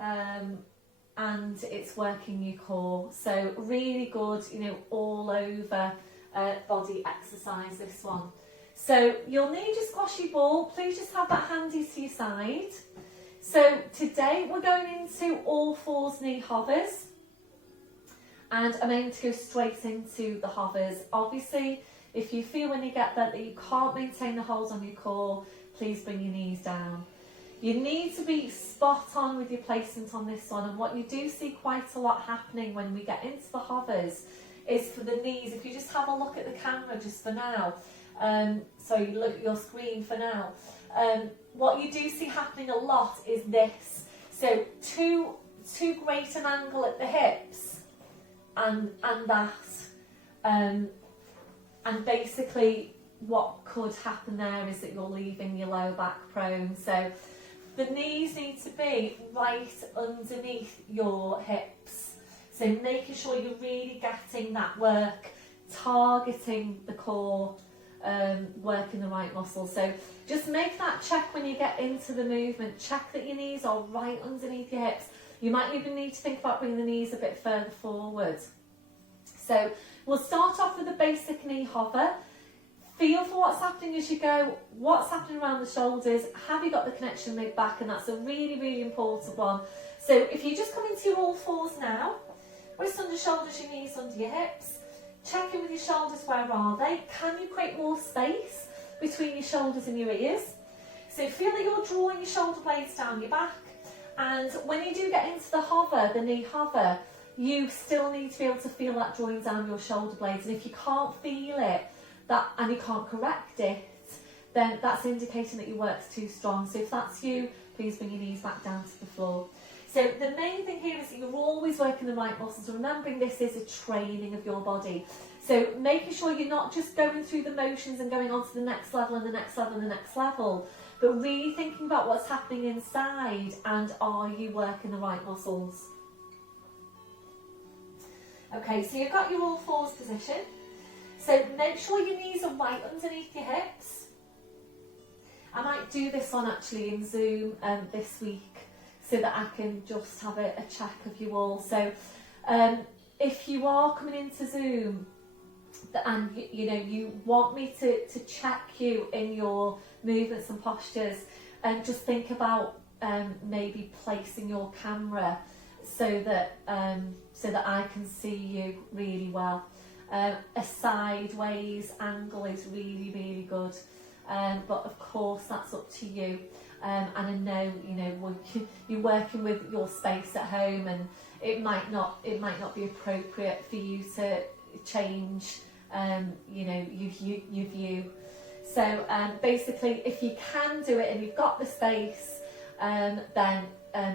and it's working your core. So really good, you know, all over body exercise, this one. So you'll need your squashy ball. Please just have that handy to your side. So today we're going into all fours knee hovers. And I'm aiming to go straight into the hovers. Obviously, if you feel when you get there that you can't maintain the hold on your core, please bring your knees down. You need to be spot on with your placement on this one. And what you do see quite a lot happening when we get into the hovers is for the knees. If you just have a look at the camera just for now, sorry, look at your screen for now. What you do see happening a lot is this. So too great an angle at the hips and that. And basically what could happen there is that you're leaving your lower back prone. So the knees need to be right underneath your hips. So making sure you're really getting that work, targeting the core, working the right muscles. So just make that check when you get into the movement. Check that your knees are right underneath your hips. You might even need to think about bringing the knees a bit further forward. So we'll start off with a basic knee hover. Feel for what's happening as you go, what's happening around the shoulders, have you got the connection mid-back, and that's a really, really important one. So if you just come into your all fours now, wrist under shoulders, your knees under your hips, check in with your shoulders, where are they? Can you create more space between your shoulders and your ears? So feel that you're drawing your shoulder blades down your back, and when you do get into the hover, the knee hover, you still need to be able to feel that drawing down your shoulder blades, and if you can't feel it, and you can't correct it, then that's indicating that your work's too strong. So if that's you, please bring your knees back down to the floor. So the main thing here is that you're always working the right muscles, remembering this is a training of your body. So making sure you're not just going through the motions and going on to the next level and the next level and the next level, but really thinking about what's happening inside and are you working the right muscles. Okay, so you've got your all fours position. So make sure your knees are right underneath your hips. I might do this one actually in Zoom this week so that I can just have a check of you all. So if you are coming into Zoom and you want me to check you in your movements and postures, and just think about maybe placing your camera so that I can see you really well. A sideways angle is really, really good, but of course that's up to you. And I know you're working with your space at home, and it might not be appropriate for you to change your view. So basically, if you can do it and you've got the space, then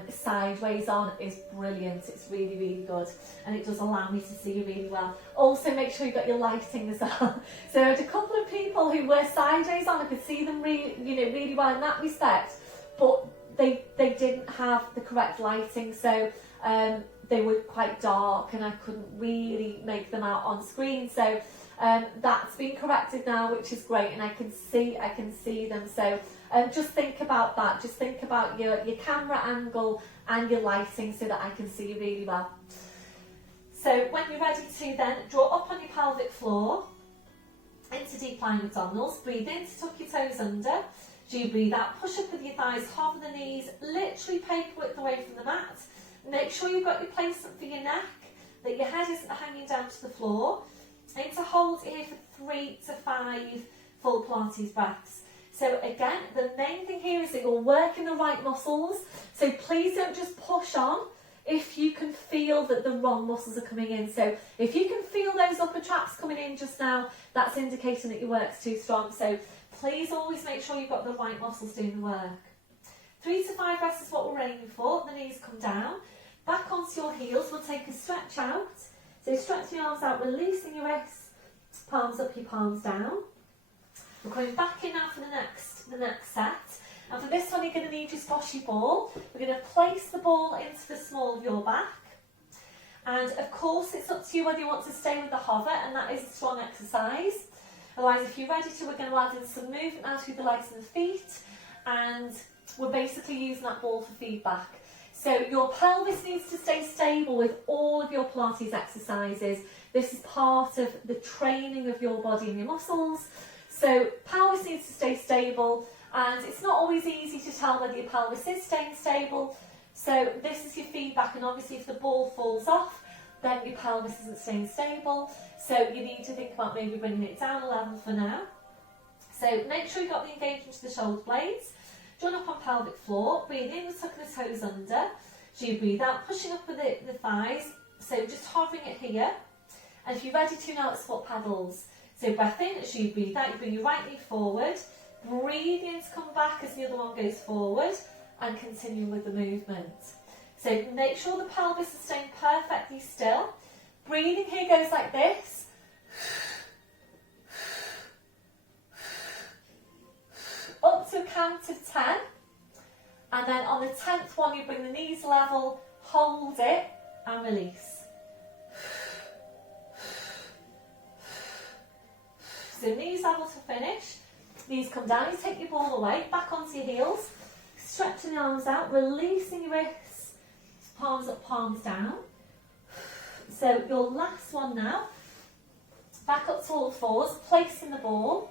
sideways on is brilliant. It's really, really good, and it does allow me to see you really well. Also, make sure you've got your lighting as well. So I had a couple of people who were sideways on. I could see them really well in that respect, but they didn't have the correct lighting, so they were quite dark and I couldn't really make them out on screen. So that's been corrected now, which is great, and I can see them. So just think about that. Just think about your camera angle and your lighting so that I can see you really well. So when you're ready to then draw up on your pelvic floor into deep lying abdominals, breathe in to tuck your toes under. Do you breathe out, push up with your thighs, hover the knees, literally paper width away from the mat. Make sure you've got your placement for your neck, that your head isn't hanging down to the floor. Aim to hold here for 3 to 5 full Pilates breaths. So again, the main thing here is that you're working the right muscles. So please don't just push on if you can feel that the wrong muscles are coming in. So if you can feel those upper traps coming in just now, that's indicating that your work's too strong. So please always make sure you've got the right muscles doing the work. 3 to 5 breaths is what we're aiming for. The knees come down, back onto your heels. We'll take a stretch out. So stretching your arms out, releasing your wrists, palms up, your palms down. We're coming back in now for the next set. And for this one, you're going to need your squashy ball. We're going to place the ball into the small of your back. And of course, it's up to you whether you want to stay with the hover, and that is a strong exercise. Otherwise, if you're ready to, we're going to add in some movement now through the legs and the feet. And we're basically using that ball for feedback. So your pelvis needs to stay stable with all of your Pilates exercises. This is part of the training of your body and your muscles. So pelvis needs to stay stable, and it's not always easy to tell whether your pelvis is staying stable. So this is your feedback, and obviously if the ball falls off, then your pelvis isn't staying stable. So you need to think about maybe bringing it down a level for now. So make sure you've got the engagement to the shoulder blades. Join up on pelvic floor, breathe in, tuck the toes under. So you breathe out, pushing up with the thighs. So just hovering it here. And if you're ready to now, it's foot pedals. So breath in, as you breathe out, you bring your right knee forward. Breathe in to come back as the other one goes forward, and continue with the movement. So make sure the pelvis is staying perfectly still. Breathing here goes like this. Up to a count of 10. And then on the 10th one, you bring the knees level, hold it, and release. So knees level to finish. Knees come down, you take your ball away, back onto your heels, stretching the arms out, releasing your wrists, palms up, palms down. So your last one now, back up to all fours, placing the ball.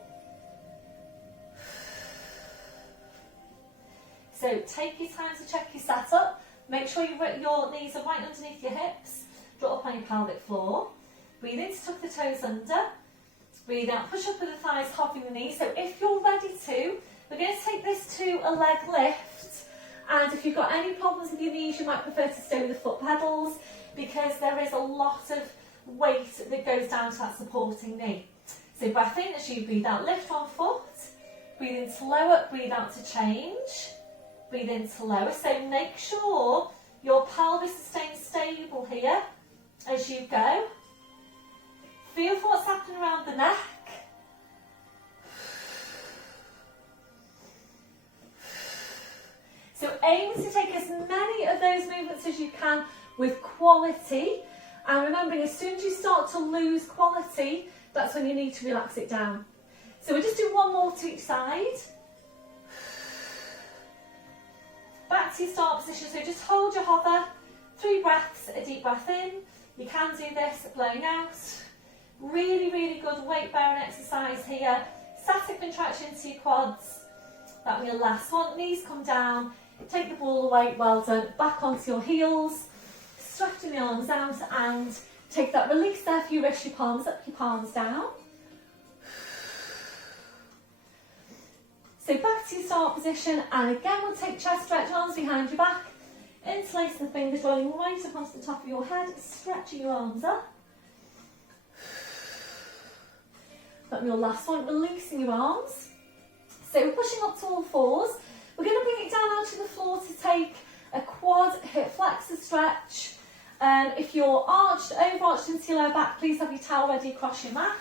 So take your time to check your setup, make sure your knees are right underneath your hips, draw up on your pelvic floor, breathe in to tuck the toes under. Breathe out, push up with the thighs, hopping the knees. So if you're ready to, we're going to take this to a leg lift. And if you've got any problems with your knees, you might prefer to stay with the foot pedals, because there is a lot of weight that goes down to that supporting knee. So breath in as you breathe out, lift one foot. Breathe in to lower, breathe out to change. Breathe in to lower. So make sure your pelvis is staying stable here as you go. Feel for what's happening around the neck. So aim to take as many of those movements as you can with quality. And remembering, as soon as you start to lose quality, that's when you need to relax it down. So we'll just do one more to each side. Back to your start position. So just hold your hover. 3 breaths, a deep breath in. You can do this blowing out. Really, really good weight bearing exercise here. Static contraction to your quads. That'll be your last one. Knees come down. Take the ball away. Well done. Back onto your heels. Stretching the arms out, and take that release there for your wrists, your palms up, your palms down. So back to your start position, and again we'll take chest stretch, arms behind your back. Interlace the fingers, rolling right up onto the top of your head, stretching your arms up. Got your last one, releasing your arms. So we're pushing up to all fours. We're going to bring it down onto the floor to take a quad hip flexor stretch. If you're overarched into your lower back, please have your towel ready across your mat.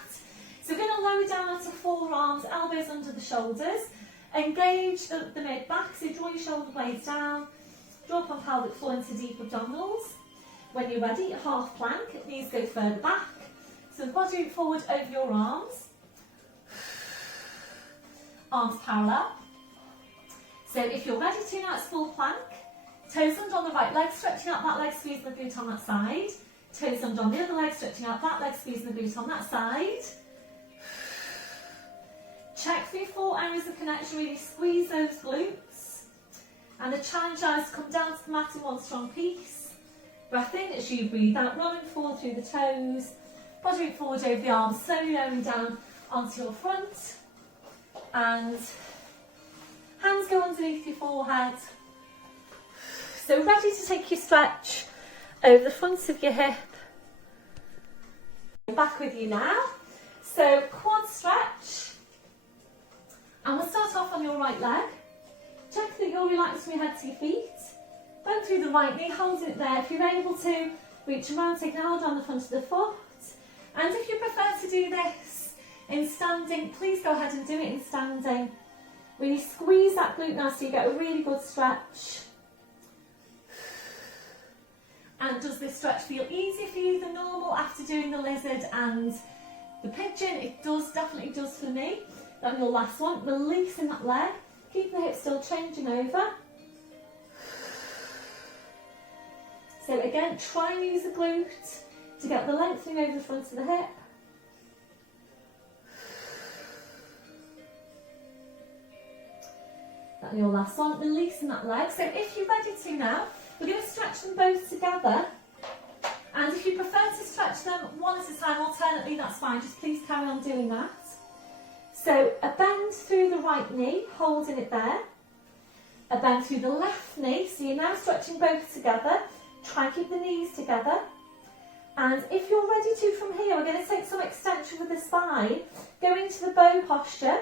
So we're going to lower down onto forearms, elbows under the shoulders. Engage the mid-back, so draw your shoulder blades down. Draw up on pelvic floor into deep abdominals. When you're ready, half plank, knees go further back. So body root forward over your arms. Arms parallel. So if you're ready to, now it's full plank. Toes under on the right leg, stretching out that leg, squeezing the boot on that side. Toes under on the other leg, stretching out that leg, squeezing the boot on that side. Check for your 4 areas of connection, really squeeze those glutes. And the challenge now is to come down to the mat in one strong piece. Breath in as you breathe out, rolling forward through the toes, body root forward over the arms, slowly lowering down onto your front, and hands go underneath your forehead. So ready to take your stretch over the front of your hip. Back with you now. So quad stretch, and we'll start off on your right leg. Check that you're relaxed from your head to your feet. Bend through the right knee, holding it there. If you're able to, reach around, take a hold on the front of the foot. And if you prefer to do this in standing, please go ahead and do it in standing. Really squeeze that glute now so you get a really good stretch. And does this stretch feel easier for you than normal after doing the lizard and the pigeon? It does, definitely does for me. Then your last one, releasing that leg. Keep the hip still changing over. So again, try and use the glute to get the lengthening over the front of the hip. And your last one, releasing that leg. So if you're ready to now, we're going to stretch them both together. And if you prefer to stretch them one at a time, alternately, that's fine. Just please carry on doing that. So a bend through the right knee, holding it there. A bend through the left knee. So you're now stretching both together. Try and keep the knees together. And if you're ready to from here, we're going to take some extension with the spine, go into the bow posture.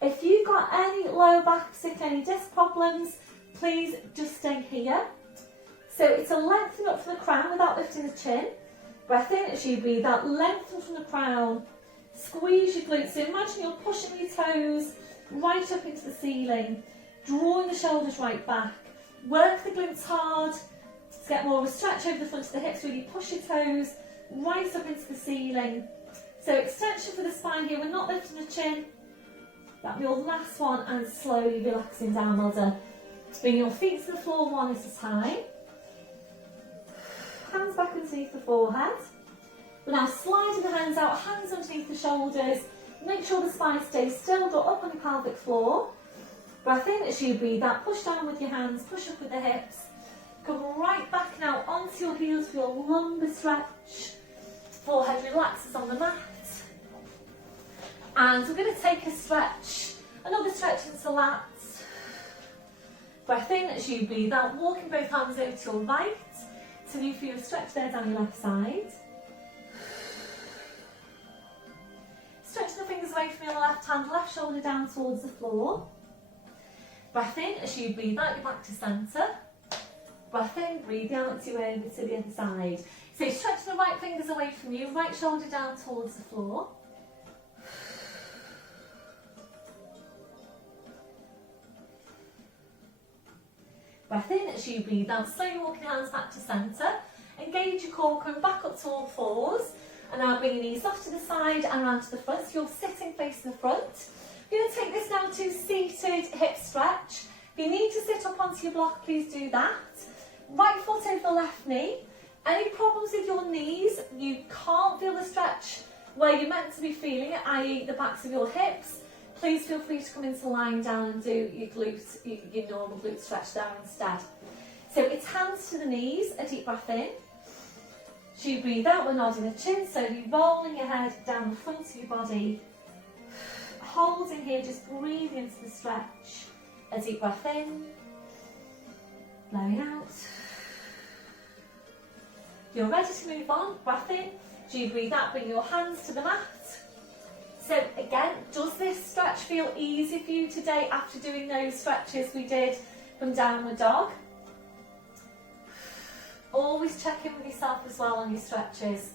If you've got any low back, particularly any disc problems, please just stay here. So it's a lengthen up from the crown without lifting the chin. Breath in as you breathe out, lengthen from the crown. Squeeze your glutes. So imagine you're pushing your toes right up into the ceiling, drawing the shoulders right back. Work the glutes hard. To get more of a stretch over the front of the hips, really push your toes right up into the ceiling. So extension for the spine here, we're not lifting the chin. That'll be your last one, and slowly relaxing down, well done. Bring your feet to the floor one at a time. Hands back underneath the forehead. We're now sliding the hands out, hands underneath the shoulders. Make sure the spine stays still, draw up on your pelvic floor. Breath in as you breathe out, push down with your hands, push up with the hips. Come right back now onto your heels for your longer stretch. Forehead relaxes on the mat. And we're going to take a stretch, another stretch into the lats. Breath in as you breathe out, walking both hands over to your right. So you feel a stretch there down your left side. Stretching the fingers away from your left hand, left shoulder down towards the floor. Breath in as you breathe out, you're back to centre. Breath in, breathe out to over to the other side. So stretch the right fingers away from you, right shoulder down towards the floor. Breath in as you breathe out, slowly walking your hands back to centre. Engage your core, coming back up to all fours. And now bring your knees off to the side and around to the front. So you're sitting facing the front. We're going to take this now to seated hip stretch. If you need to sit up onto your block, please do that. Right foot over the left knee. Any problems with your knees, you can't feel the stretch where you're meant to be feeling it, i.e. the backs of your hips, please feel free to come into lying down and do your glute, your normal glute stretch there instead. So it's hands to the knees, a deep breath in. As you breathe out, we're nodding the chin, so you're rolling your head down the front of your body. Holding here, just breathing into the stretch. A deep breath in. Blowing out. If you're ready to move on, breath in. As you breathe out, bring your hands to the mat. So again, does this stretch feel easy for you today after doing those stretches we did from downward dog? Always check in with yourself as well on your stretches.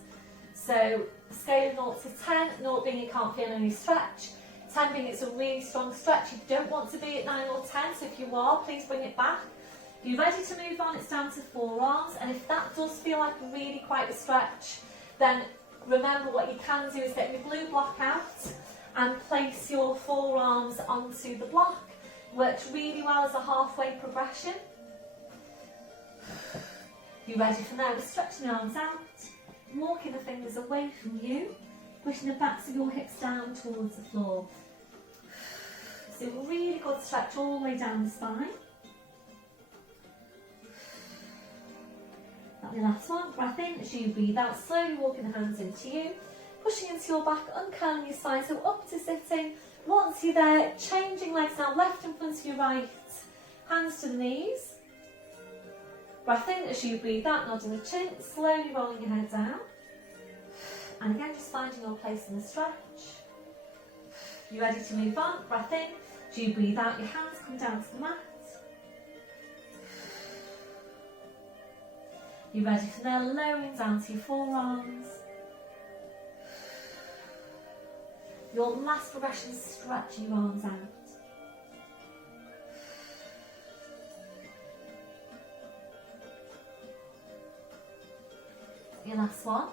So scale of 0 to 10, 0 being you can't feel any stretch, 10 being it's a really strong stretch. You don't want to be at 9 or 10, so if you are, please bring it back. If you're ready to move on, it's down to forearms, and if that does feel like really quite a stretch, then remember what you can do is get your blue block out and place your forearms onto the block. Works really well as a halfway progression. You're ready for now, we're stretching the arms out, walking the fingers away from you, pushing the backs of your hips down towards the floor. So a really good stretch all the way down the spine. That'll be the last one. Breath in as you breathe out, slowly walking the hands into you, pushing into your back, uncurling your spine, so up to sitting. Once you're there, changing legs now, left in front of your right, hands to the knees. Breath in as you breathe out, nodding the chin, slowly rolling your head down. And again, just finding your place in the stretch. You're ready to move on. Breath in as you breathe out, your hands come down to the mat. You're ready from there, lowering down to your forearms. Your last progression, stretching your arms out. Your last one.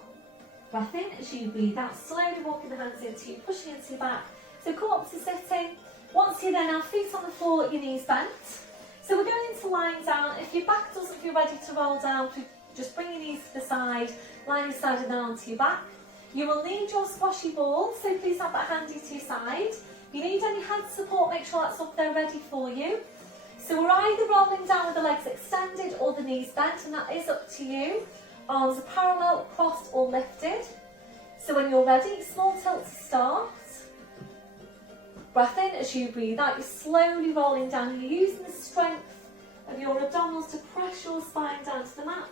Breath in as you breathe out, slowly walking the hands into you, pushing into your back. So come up to sitting. Once you're there now, feet on the floor, your knees bent. So we're going into lying down. If your back doesn't feel ready to roll down, just bring your knees to the side, line your side and then onto your back. You will need your squashy ball, so please have that handy to your side. If you need any hand support, make sure that's up there ready for you. So we're either rolling down with the legs extended or the knees bent, and that is up to you. Arms are parallel, crossed or lifted. So when you're ready, small tilt to start. Breath in as you breathe out, you're slowly rolling down. You're using the strength of your abdominals to press your spine down to the mat.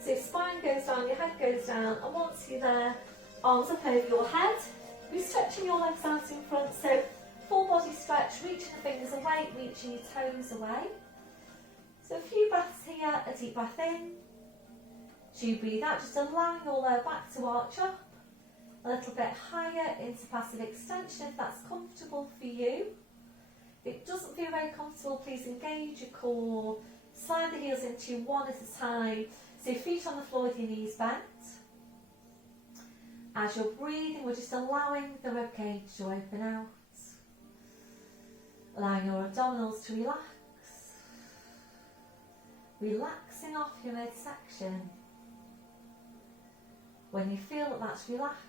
So spine goes down, your head goes down, and once you're there, arms up over your head. You're stretching your legs out in front, so full body stretch, reaching the fingers away, reaching your toes away. So a few breaths here, a deep breath in. As you breathe out, just allowing your lower back to arch up. A little bit higher into passive extension if that's comfortable for you. If it doesn't feel very comfortable, please engage your core. Slide the heels into you one at a time. So feet on the floor with your knees bent. As you're breathing, we're just allowing the ribcage to open out. Allowing your abdominals to relax. Relaxing off your midsection. When you feel that that's relaxed,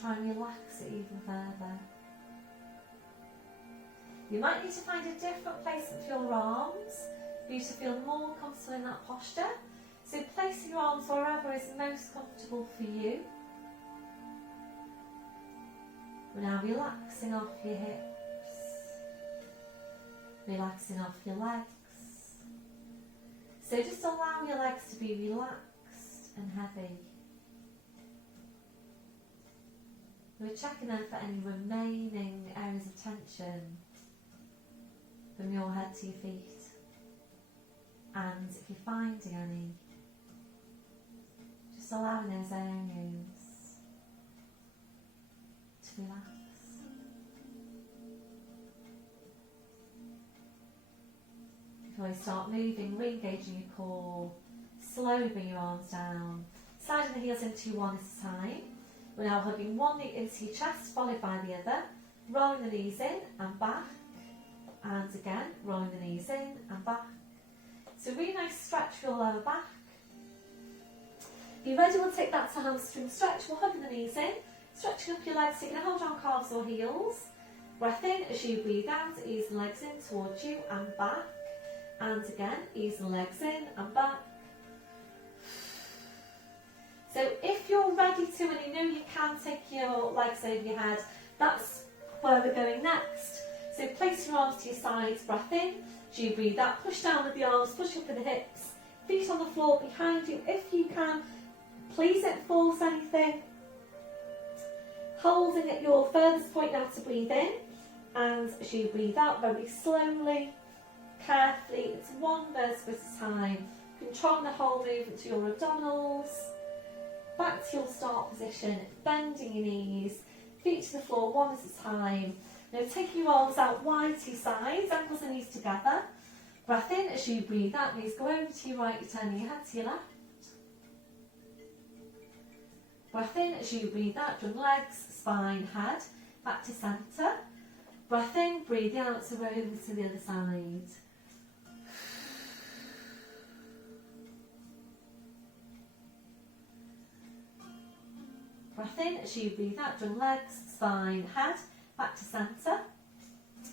try and relax it even further. You might need to find a different placement for your arms for you to feel more comfortable in that posture. So placing your arms wherever is most comfortable for you. We're now relaxing off your hips, relaxing off your legs. So just allow your legs to be relaxed and heavy. We're checking then for any remaining areas of tension from your head to your feet. And if you're finding any, just allowing those areas to relax. Before you start moving, re-engaging your core, slowly bring your arms down, sliding the heels into you one at a time. We're now hugging one knee into your chest, followed by the other, rolling the knees in and back, and again, rolling the knees in and back. So really nice stretch for your lower back. If you're ready, we'll take that to hamstring stretch. We're hugging the knees in, stretching up your legs, so you can hold on calves or heels. Breath in as you breathe out, ease the legs in towards you and back. And again, ease the legs in and back. So if you're ready to, and you know you can take your legs over your head, that's where we're going next. So place your arms to your sides, breath in. As you breathe out, push down with the arms, push up with the hips, feet on the floor behind you if you can. Please don't force anything. Holding at your furthest point now to breathe in, and as you breathe out very slowly, carefully, it's one vertebra at a time, controlling the whole movement to your abdominals. Back to your start position, bending your knees, feet to the floor one at a time. Now taking your arms out wide to your sides, ankles and knees together. Breath in as you breathe out, knees go over to your right, you're turning your head to your left. Breath in as you breathe out, drum legs, spine, head, back to centre. Breath in, breathe out, so we're over to the other side. Breath in as you breathe out, drum legs, spine, head, back to centre.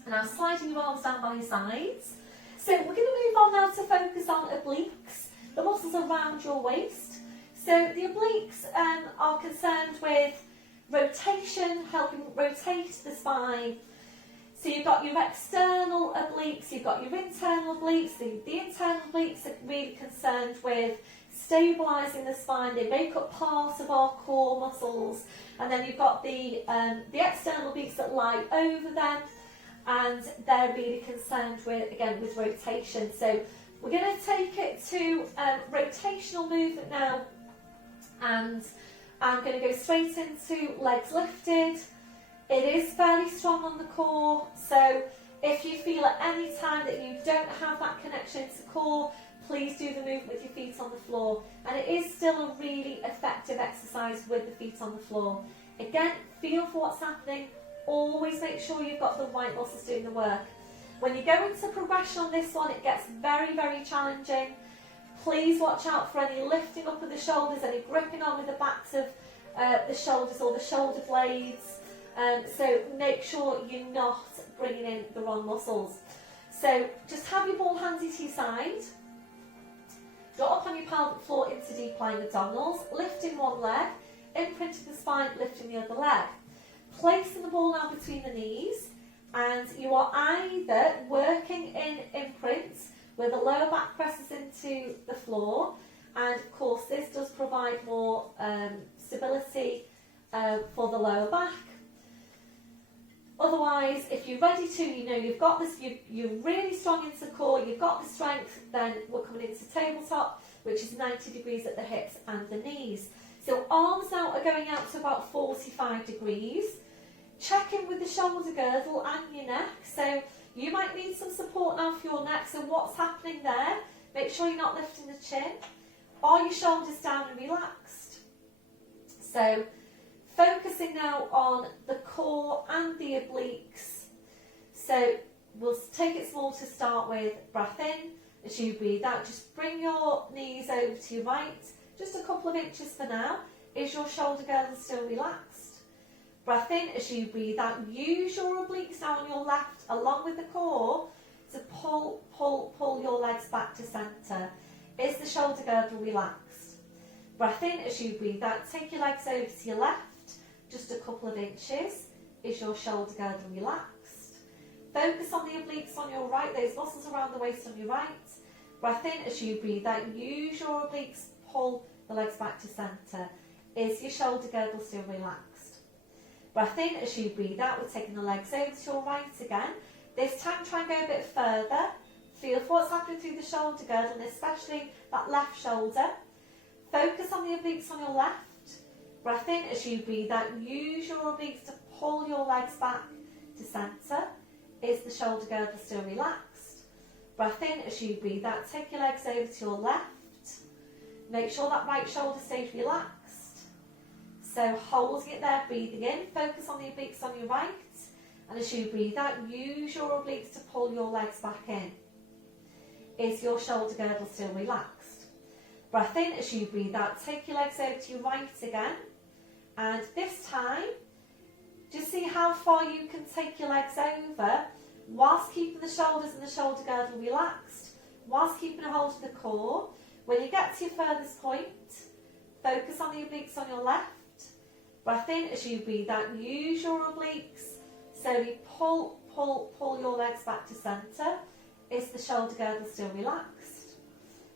And now sliding your arms down by your sides. So we're going to move on now to focus on obliques. the muscles around your waist. So the obliques are concerned with rotation, helping rotate the spine. So you've got your external obliques, you've got your internal obliques. The internal obliques are really concerned with stabilising the spine. They make up part of our core muscles. And then you've got the external obliques that lie over them, and they're really concerned with, again, with rotation. So we're going to take it to rotational movement now, and I'm going to go straight into legs lifted. It is fairly strong on the core, so if you feel at any time that you don't have that connection to core, please do the movement with your feet on the floor. And it is still a really effective exercise with the feet on the floor. Again, feel for what's happening. Always make sure you've got the right muscles doing the work. When you go into progression on this one, it gets very, very challenging. Please watch out for any lifting up of the shoulders, any gripping on with the backs of the shoulders or the shoulder blades. So make sure you're not bringing in the wrong muscles. So just have your ball handy to your side. Drop up on your pelvic floor into deep lying abdominals, lifting one leg, imprinting the spine, lifting the other leg. Placing the ball now between the knees, and you are either working in imprints where the lower back presses into the floor, and of course this does provide more stability for the lower back. Otherwise, if you're ready to, you know you've got this, you're really strong into core, you've got the strength, then we're coming into tabletop, which is 90 degrees at the hips and the knees. So arms now are going out to about 45 degrees. Check in with the shoulder girdle and your neck. So you might need some support now for your neck. So what's happening there? Make sure you're not lifting the chin. Are your shoulders down and relaxed? So focusing now on the core and the obliques. So we'll take it small to start with. Breath in. As you breathe out, just bring your knees over to your right. Just a couple of inches for now. Is your shoulder girdle still relaxed? Breath in as you breathe out. Use your obliques now on your left along with the core to pull your legs back to centre. Is the shoulder girdle relaxed? Breath in as you breathe out. Take your legs over to your left, just a couple of inches. Is your shoulder girdle relaxed? Focus on the obliques on your right, those muscles around the waist on your right. Breath in as you breathe out. Use your obliques, pull the legs back to centre. Is your shoulder girdle still relaxed? Breath in as you breathe out. We're taking the legs over to your right again. This time try and go a bit further. Feel for what's happening through the shoulder girdle, and especially that left shoulder. Focus on the obliques on your left. Breath in as you breathe out. Use your obliques to pull your legs back to centre. Is the shoulder girdle still relaxed? Breath in as you breathe out. Take your legs over to your left. Make sure that right shoulder stays relaxed. So holding it there, breathing in. Focus on the obliques on your right. And as you breathe out, use your obliques to pull your legs back in. Is your shoulder girdle still relaxed? Breath in as you breathe out. Take your legs over to your right again. And this time, just see how far you can take your legs over whilst keeping the shoulders and the shoulder girdle relaxed, whilst keeping a hold of the core. When you get to your furthest point, focus on the obliques on your left. Breath in as you breathe out. Use your obliques. Slowly pull your legs back to centre. Is the shoulder girdle still relaxed?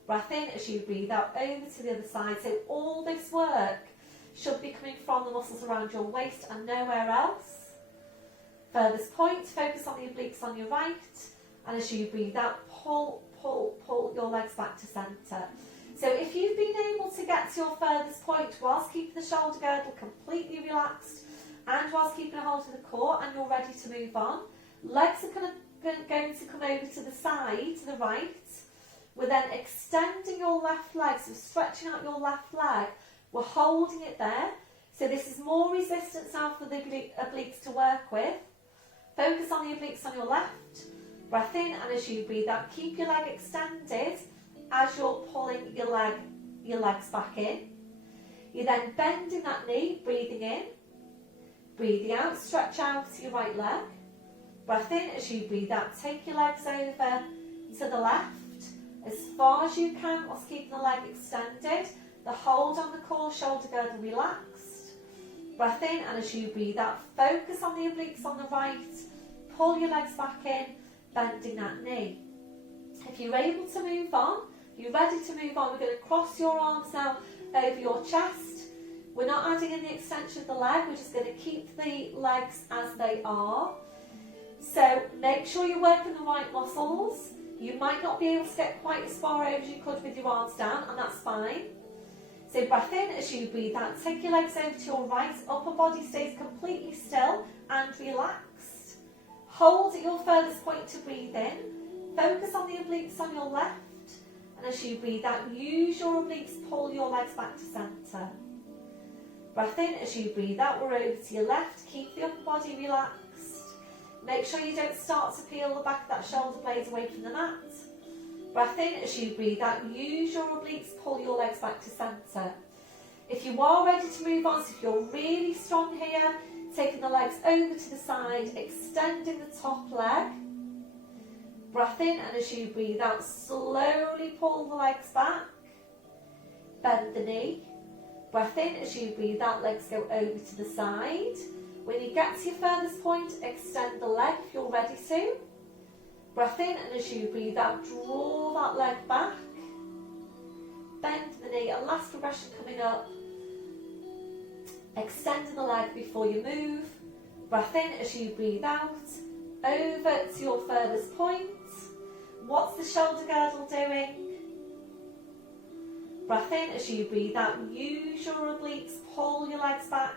Breath in as you breathe out over to the other side. So all this work should be coming from the muscles around your waist and nowhere else. Furthest point, focus on the obliques on your right. And as you breathe out, pull your legs back to centre. So if you've been able to get to your furthest point whilst keeping the shoulder girdle completely relaxed and whilst keeping a hold of the core, and you're ready to move on, legs are going to come over to the side, to the right. We're then extending your left leg, so stretching out your left leg. We're holding it there. So this is more resistance now for the obliques to work with. Focus on the obliques on your left. Breath in, and as you breathe out, keep your leg extended as you're pulling your legs back in. You're then bending that knee, breathing in. Breathing out, stretch out your right leg. Breath in as you breathe out. Take your legs over to the left. as far as you can whilst keeping the leg extended. The hold on the core, shoulder girdle relaxed. Breath in, and as you breathe out, focus on the obliques on the right. Pull your legs back in, bending that knee. If you're able to move on, you're ready to move on, we're going to cross your arms now over your chest. We're not adding in the extension of the leg, we're just going to keep the legs as they are. So make sure you're working the right muscles. You might not be able to get quite as far over as you could with your arms down, and that's fine. So breath in as you breathe out. Take your legs over to your right. Upper body stays completely still and relaxed. Hold at your furthest point to breathe in. Focus on the obliques on your left. And as you breathe out, use your obliques, pull your legs back to centre. Breath in as you breathe out. We're over to your left. Keep the upper body relaxed. Make sure you don't start to peel the back of that shoulder blade away from the mat. Breath in as you breathe out. Use your obliques, pull your legs back to centre. If you are ready to move on, so if you're really strong here, taking the legs over to the side, extending the top leg. Breath in, and as you breathe out, slowly pull the legs back. Bend the knee. Breath in as you breathe out, legs go over to the side. When you get to your furthest point, extend the leg if you're ready to. Breath in, and as you breathe out, draw that leg back. Bend the knee, and last progression coming up. Extending the leg before you move. Breath in as you breathe out. Over to your furthest point. What's the shoulder girdle doing? Breath in as you breathe out. Use your obliques, pull your legs back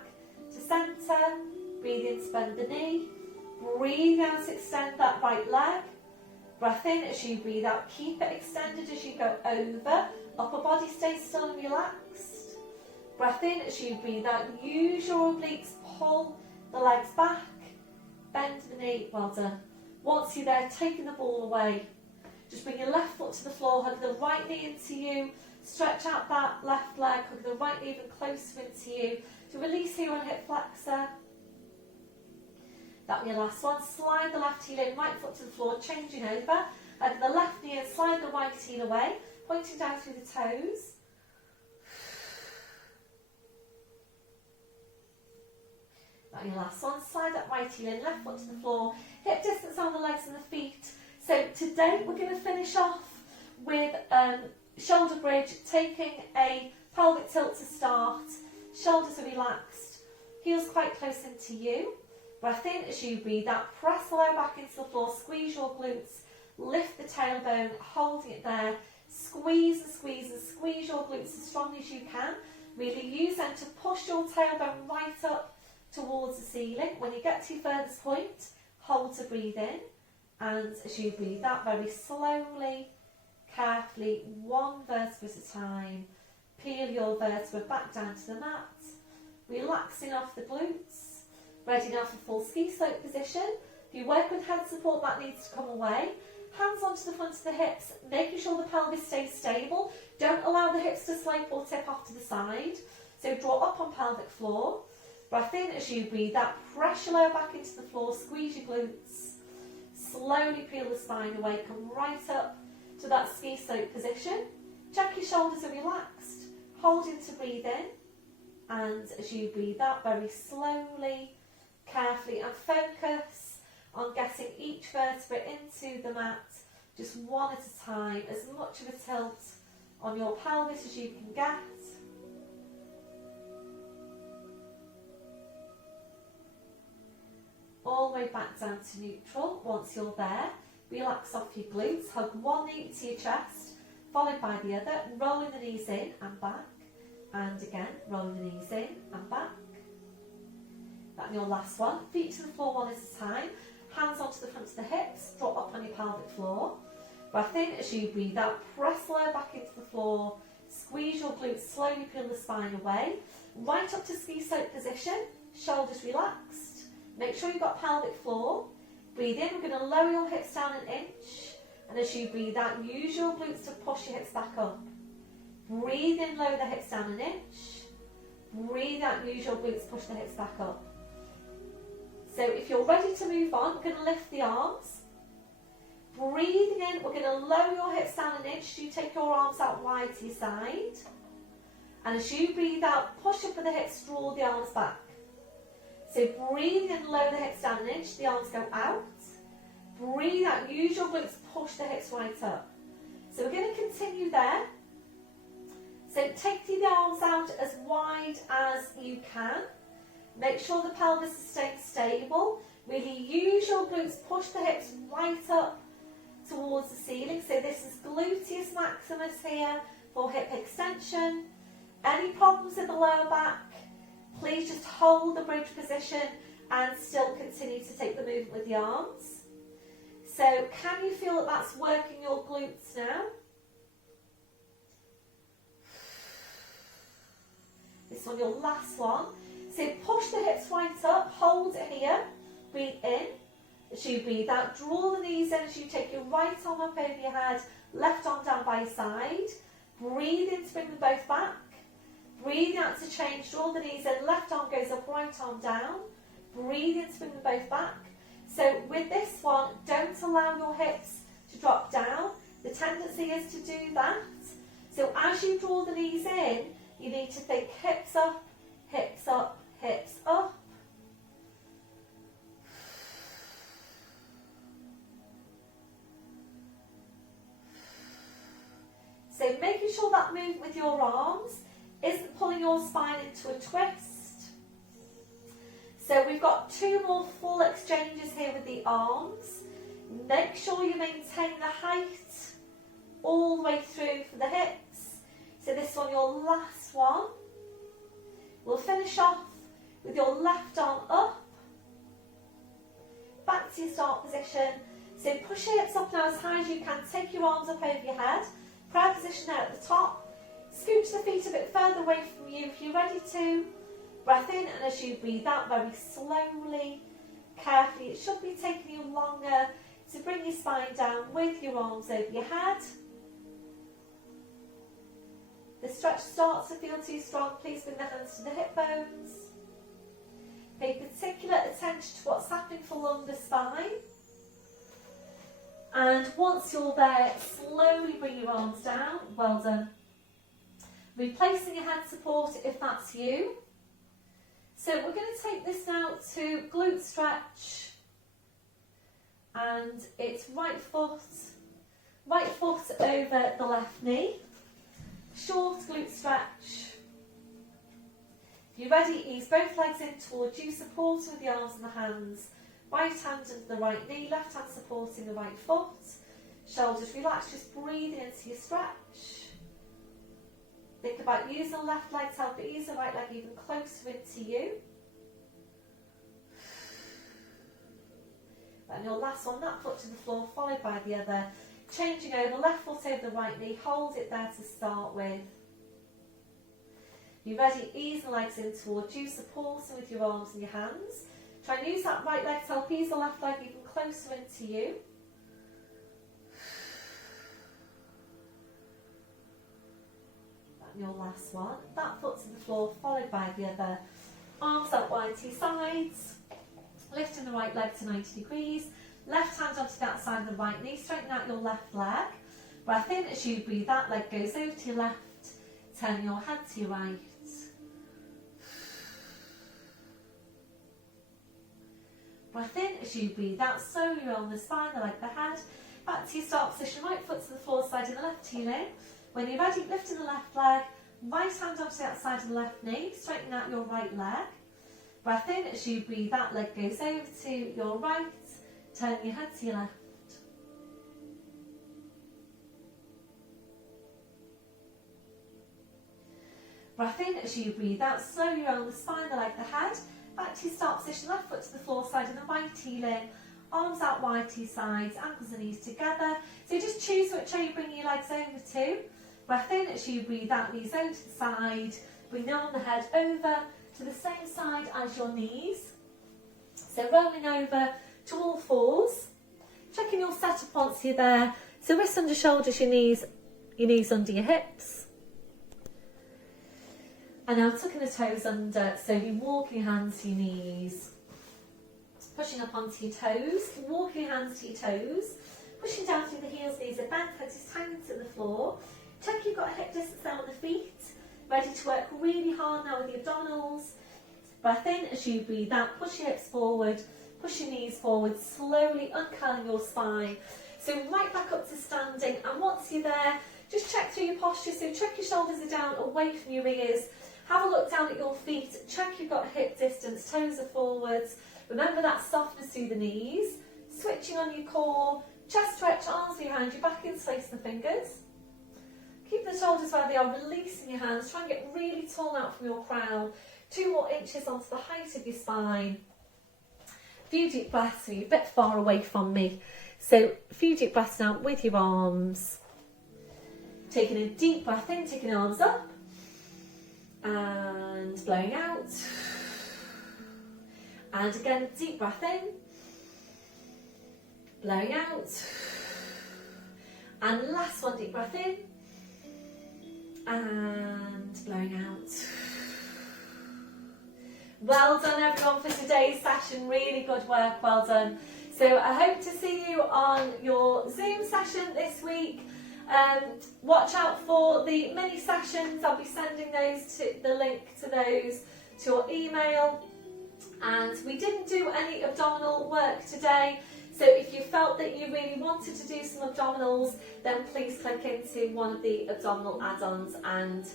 to centre. Breathe in to bend the knee. Breathe out to extend that right leg. Breath in as you breathe out. Keep it extended as you go over. Upper body stays still and relaxed. Breath in as you breathe out. Use your obliques, pull the legs back. Bend the knee. Well done. Once you're there, taking the ball away. Just bring your left foot to the floor, hug the right knee into you. Stretch out that left leg, hug the right knee even closer into you. To release here on hip flexor. That'll be your last one. Slide the left heel in, right foot to the floor, changing over. Hug the left knee in, slide the right heel away, pointing down through the toes. That'll be your last one. Slide that right heel in, left foot to the floor, hip distance on the legs and the feet. So today we're going to finish off with shoulder bridge, taking a pelvic tilt to start. Shoulders are relaxed, heels quite close into you. Breath in as you breathe out, press the lower back into the floor, squeeze your glutes, lift the tailbone, holding it there. Squeeze and squeeze and squeeze your glutes as strongly as you can. Really use them to push your tailbone right up towards the ceiling. When you get to your furthest point, hold to breathe in. And as you breathe out, very slowly, carefully, one vertebra at a time, peel your vertebra back down to the mat, relaxing off the glutes. Ready now for full ski slope position. If you work with head support, that needs to come away. Hands onto the front of the hips, making sure the pelvis stays stable. Don't allow the hips to slope or tip off to the side. So draw up on pelvic floor. Breath in as you breathe out, press your lower back into the floor, squeeze your glutes. Slowly peel the spine away, come right up to that ski slope position. Check your shoulders are relaxed, holding to breathe in. And as you breathe out, very slowly, carefully, and focus on getting each vertebra into the mat, just one at a time, as much of a tilt on your pelvis as you can get. All the way back down to neutral. Once you're there, relax off your glutes, hug one knee to your chest, followed by the other, rolling the knees in and back, and again, rolling the knees in and back. That's your last one. Feet to the floor one at a time, hands onto the front of the hips, drop up on your pelvic floor. Breath in as you breathe out, press lower back into the floor, squeeze your glutes, slowly peel the spine away, right up to ski slope position, shoulders relaxed. Make sure you've got pelvic floor. Breathe in, we're going to lower your hips down an inch. And as you breathe out, use your glutes to push your hips back up. Breathe in, lower the hips down an inch. Breathe out, use your glutes, push the hips back up. So if you're ready to move on, we're going to lift the arms. Breathing in, we're going to lower your hips down an inch. You take your arms out wide to your side. And as you breathe out, push up with the hips, draw the arms back. So breathe in, lower the hips down an inch, the arms go out. Breathe out, use your glutes, push the hips right up. So we're going to continue there. So take the arms out as wide as you can. Make sure the pelvis is staying stable. Really use your glutes, push the hips right up towards the ceiling. So this is gluteus maximus here for hip extension. Any problems in the lower back, please just hold the bridge position and still continue to take the movement with the arms. So can you feel that that's working your glutes now? This one, your last one. So push the hips right up, hold it here, breathe in. As you breathe out, draw the knees in as you take your right arm up over your head, left arm down by your side. Breathe in to bring them both back. Breathe out to change, draw the knees in, left arm goes up, right arm down. Breathe in to bring them both back. So with this one, don't allow your hips to drop down. The tendency is to do that. So as you draw the knees in, you need to think hips up, hips up, hips up. So making sure that movement with your arms isn't pulling your spine into a twist. So we've got 2 more full exchanges here with the arms. Make sure you maintain the height all the way through for the hips. So this one, your last one. We'll finish off with your left arm up. Back to your start position. So push your hips up now as high as you can. Take your arms up over your head. Prayer position there at the top. Scooch the feet a bit further away from you if you're ready to. Breath in, and as you breathe out very slowly, carefully, it should be taking you longer to bring your spine down with your arms over your head. The stretch starts to feel too strong, please bring the hands to the hip bones. Pay particular attention to what's happening for lumbar spine. And once you're there, slowly bring your arms down. Well done. Replacing your head support if that's you. So we're going to take this now to glute stretch. And it's right foot over the left knee. Short glute stretch. If you're ready, ease both legs in towards you, supporting with the arms and the hands. Right hand under the right knee, left hand supporting the right foot. Shoulders relaxed, just breathing into your stretch. Think about using the left leg to help ease the right leg even closer into you. And your last one, that foot to the floor, followed by the other. Changing over, left foot over the right knee, hold it there to start with. You're ready, ease the legs in towards you, supporting with your arms and your hands. Try and use that right leg to help ease the left leg even closer into you. And your last one, that foot to the floor, followed by the other. Arms out wide to your sides. Lifting the right leg to 90 degrees. Left hand onto the outside of the right knee, straighten out your left leg. Breath in, as you breathe out, leg goes over to your left. Turn your head to your right. Breath in, as you breathe out, slowly roll the spine, the leg, the head. Back to your start position, right foot to the floor, sliding the left heel in. When you're ready, lifting the left leg, right hand onto the outside of the left knee, straighten out your right leg. Breath in, as you breathe out, leg goes over to your right, turn your head to your left. Breath in, as you breathe out, slowly roll the spine, the leg, the head. Back to your start position, left foot to the floor, sliding the right heel in, arms out wide to your sides, ankles and knees together. So just choose which way you're bringing your legs over to. Breath in, as you breathe out, knees over to the side. Bring the arm, the head over to the same side as your knees. So rolling over to all fours. Checking your setup once you're there. So wrists under shoulders, your knees under your hips. And now tucking the toes under, so you're walking your hands to your knees. Pushing up onto your toes, walking your hands to your toes. Pushing down through the heels, knees are bent, head is tight to the floor. Check you've got hip distance there on the feet. Ready to work really hard now with the abdominals. Breath in as you breathe out, push your hips forward, push your knees forward, slowly uncurling your spine. So right back up to standing, and once you're there, just check through your posture. So check your shoulders are down, away from your ears. Have a look down at your feet, check you've got hip distance, toes are forwards. Remember that softness through the knees. Switching on your core, chest stretch, arms behind your back, interlace the fingers. Keep the shoulders where they are, releasing your hands. Try and get really tall out from your crown. 2 more inches onto the height of your spine. A few deep breaths, so you're a bit far away from me. So a few deep breaths now with your arms. Taking a deep breath in, taking the arms up. And blowing out. And again, deep breath in. Blowing out. And last one, deep breath in. And blowing out. Well done everyone for today's session, really good work, well done. So I hope to see you on your Zoom session this week. Watch out for the mini sessions, I'll be sending the link to those to your email. And we didn't do any abdominal work today, so if you felt that you really wanted to do some abdominals, then please click into one of the abdominal add-ons and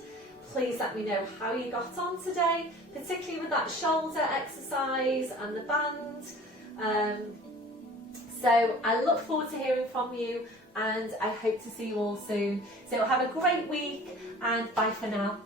please let me know how you got on today, particularly with that shoulder exercise and the band. So I look forward to hearing from you, and I hope to see you all soon. So have a great week, and bye for now.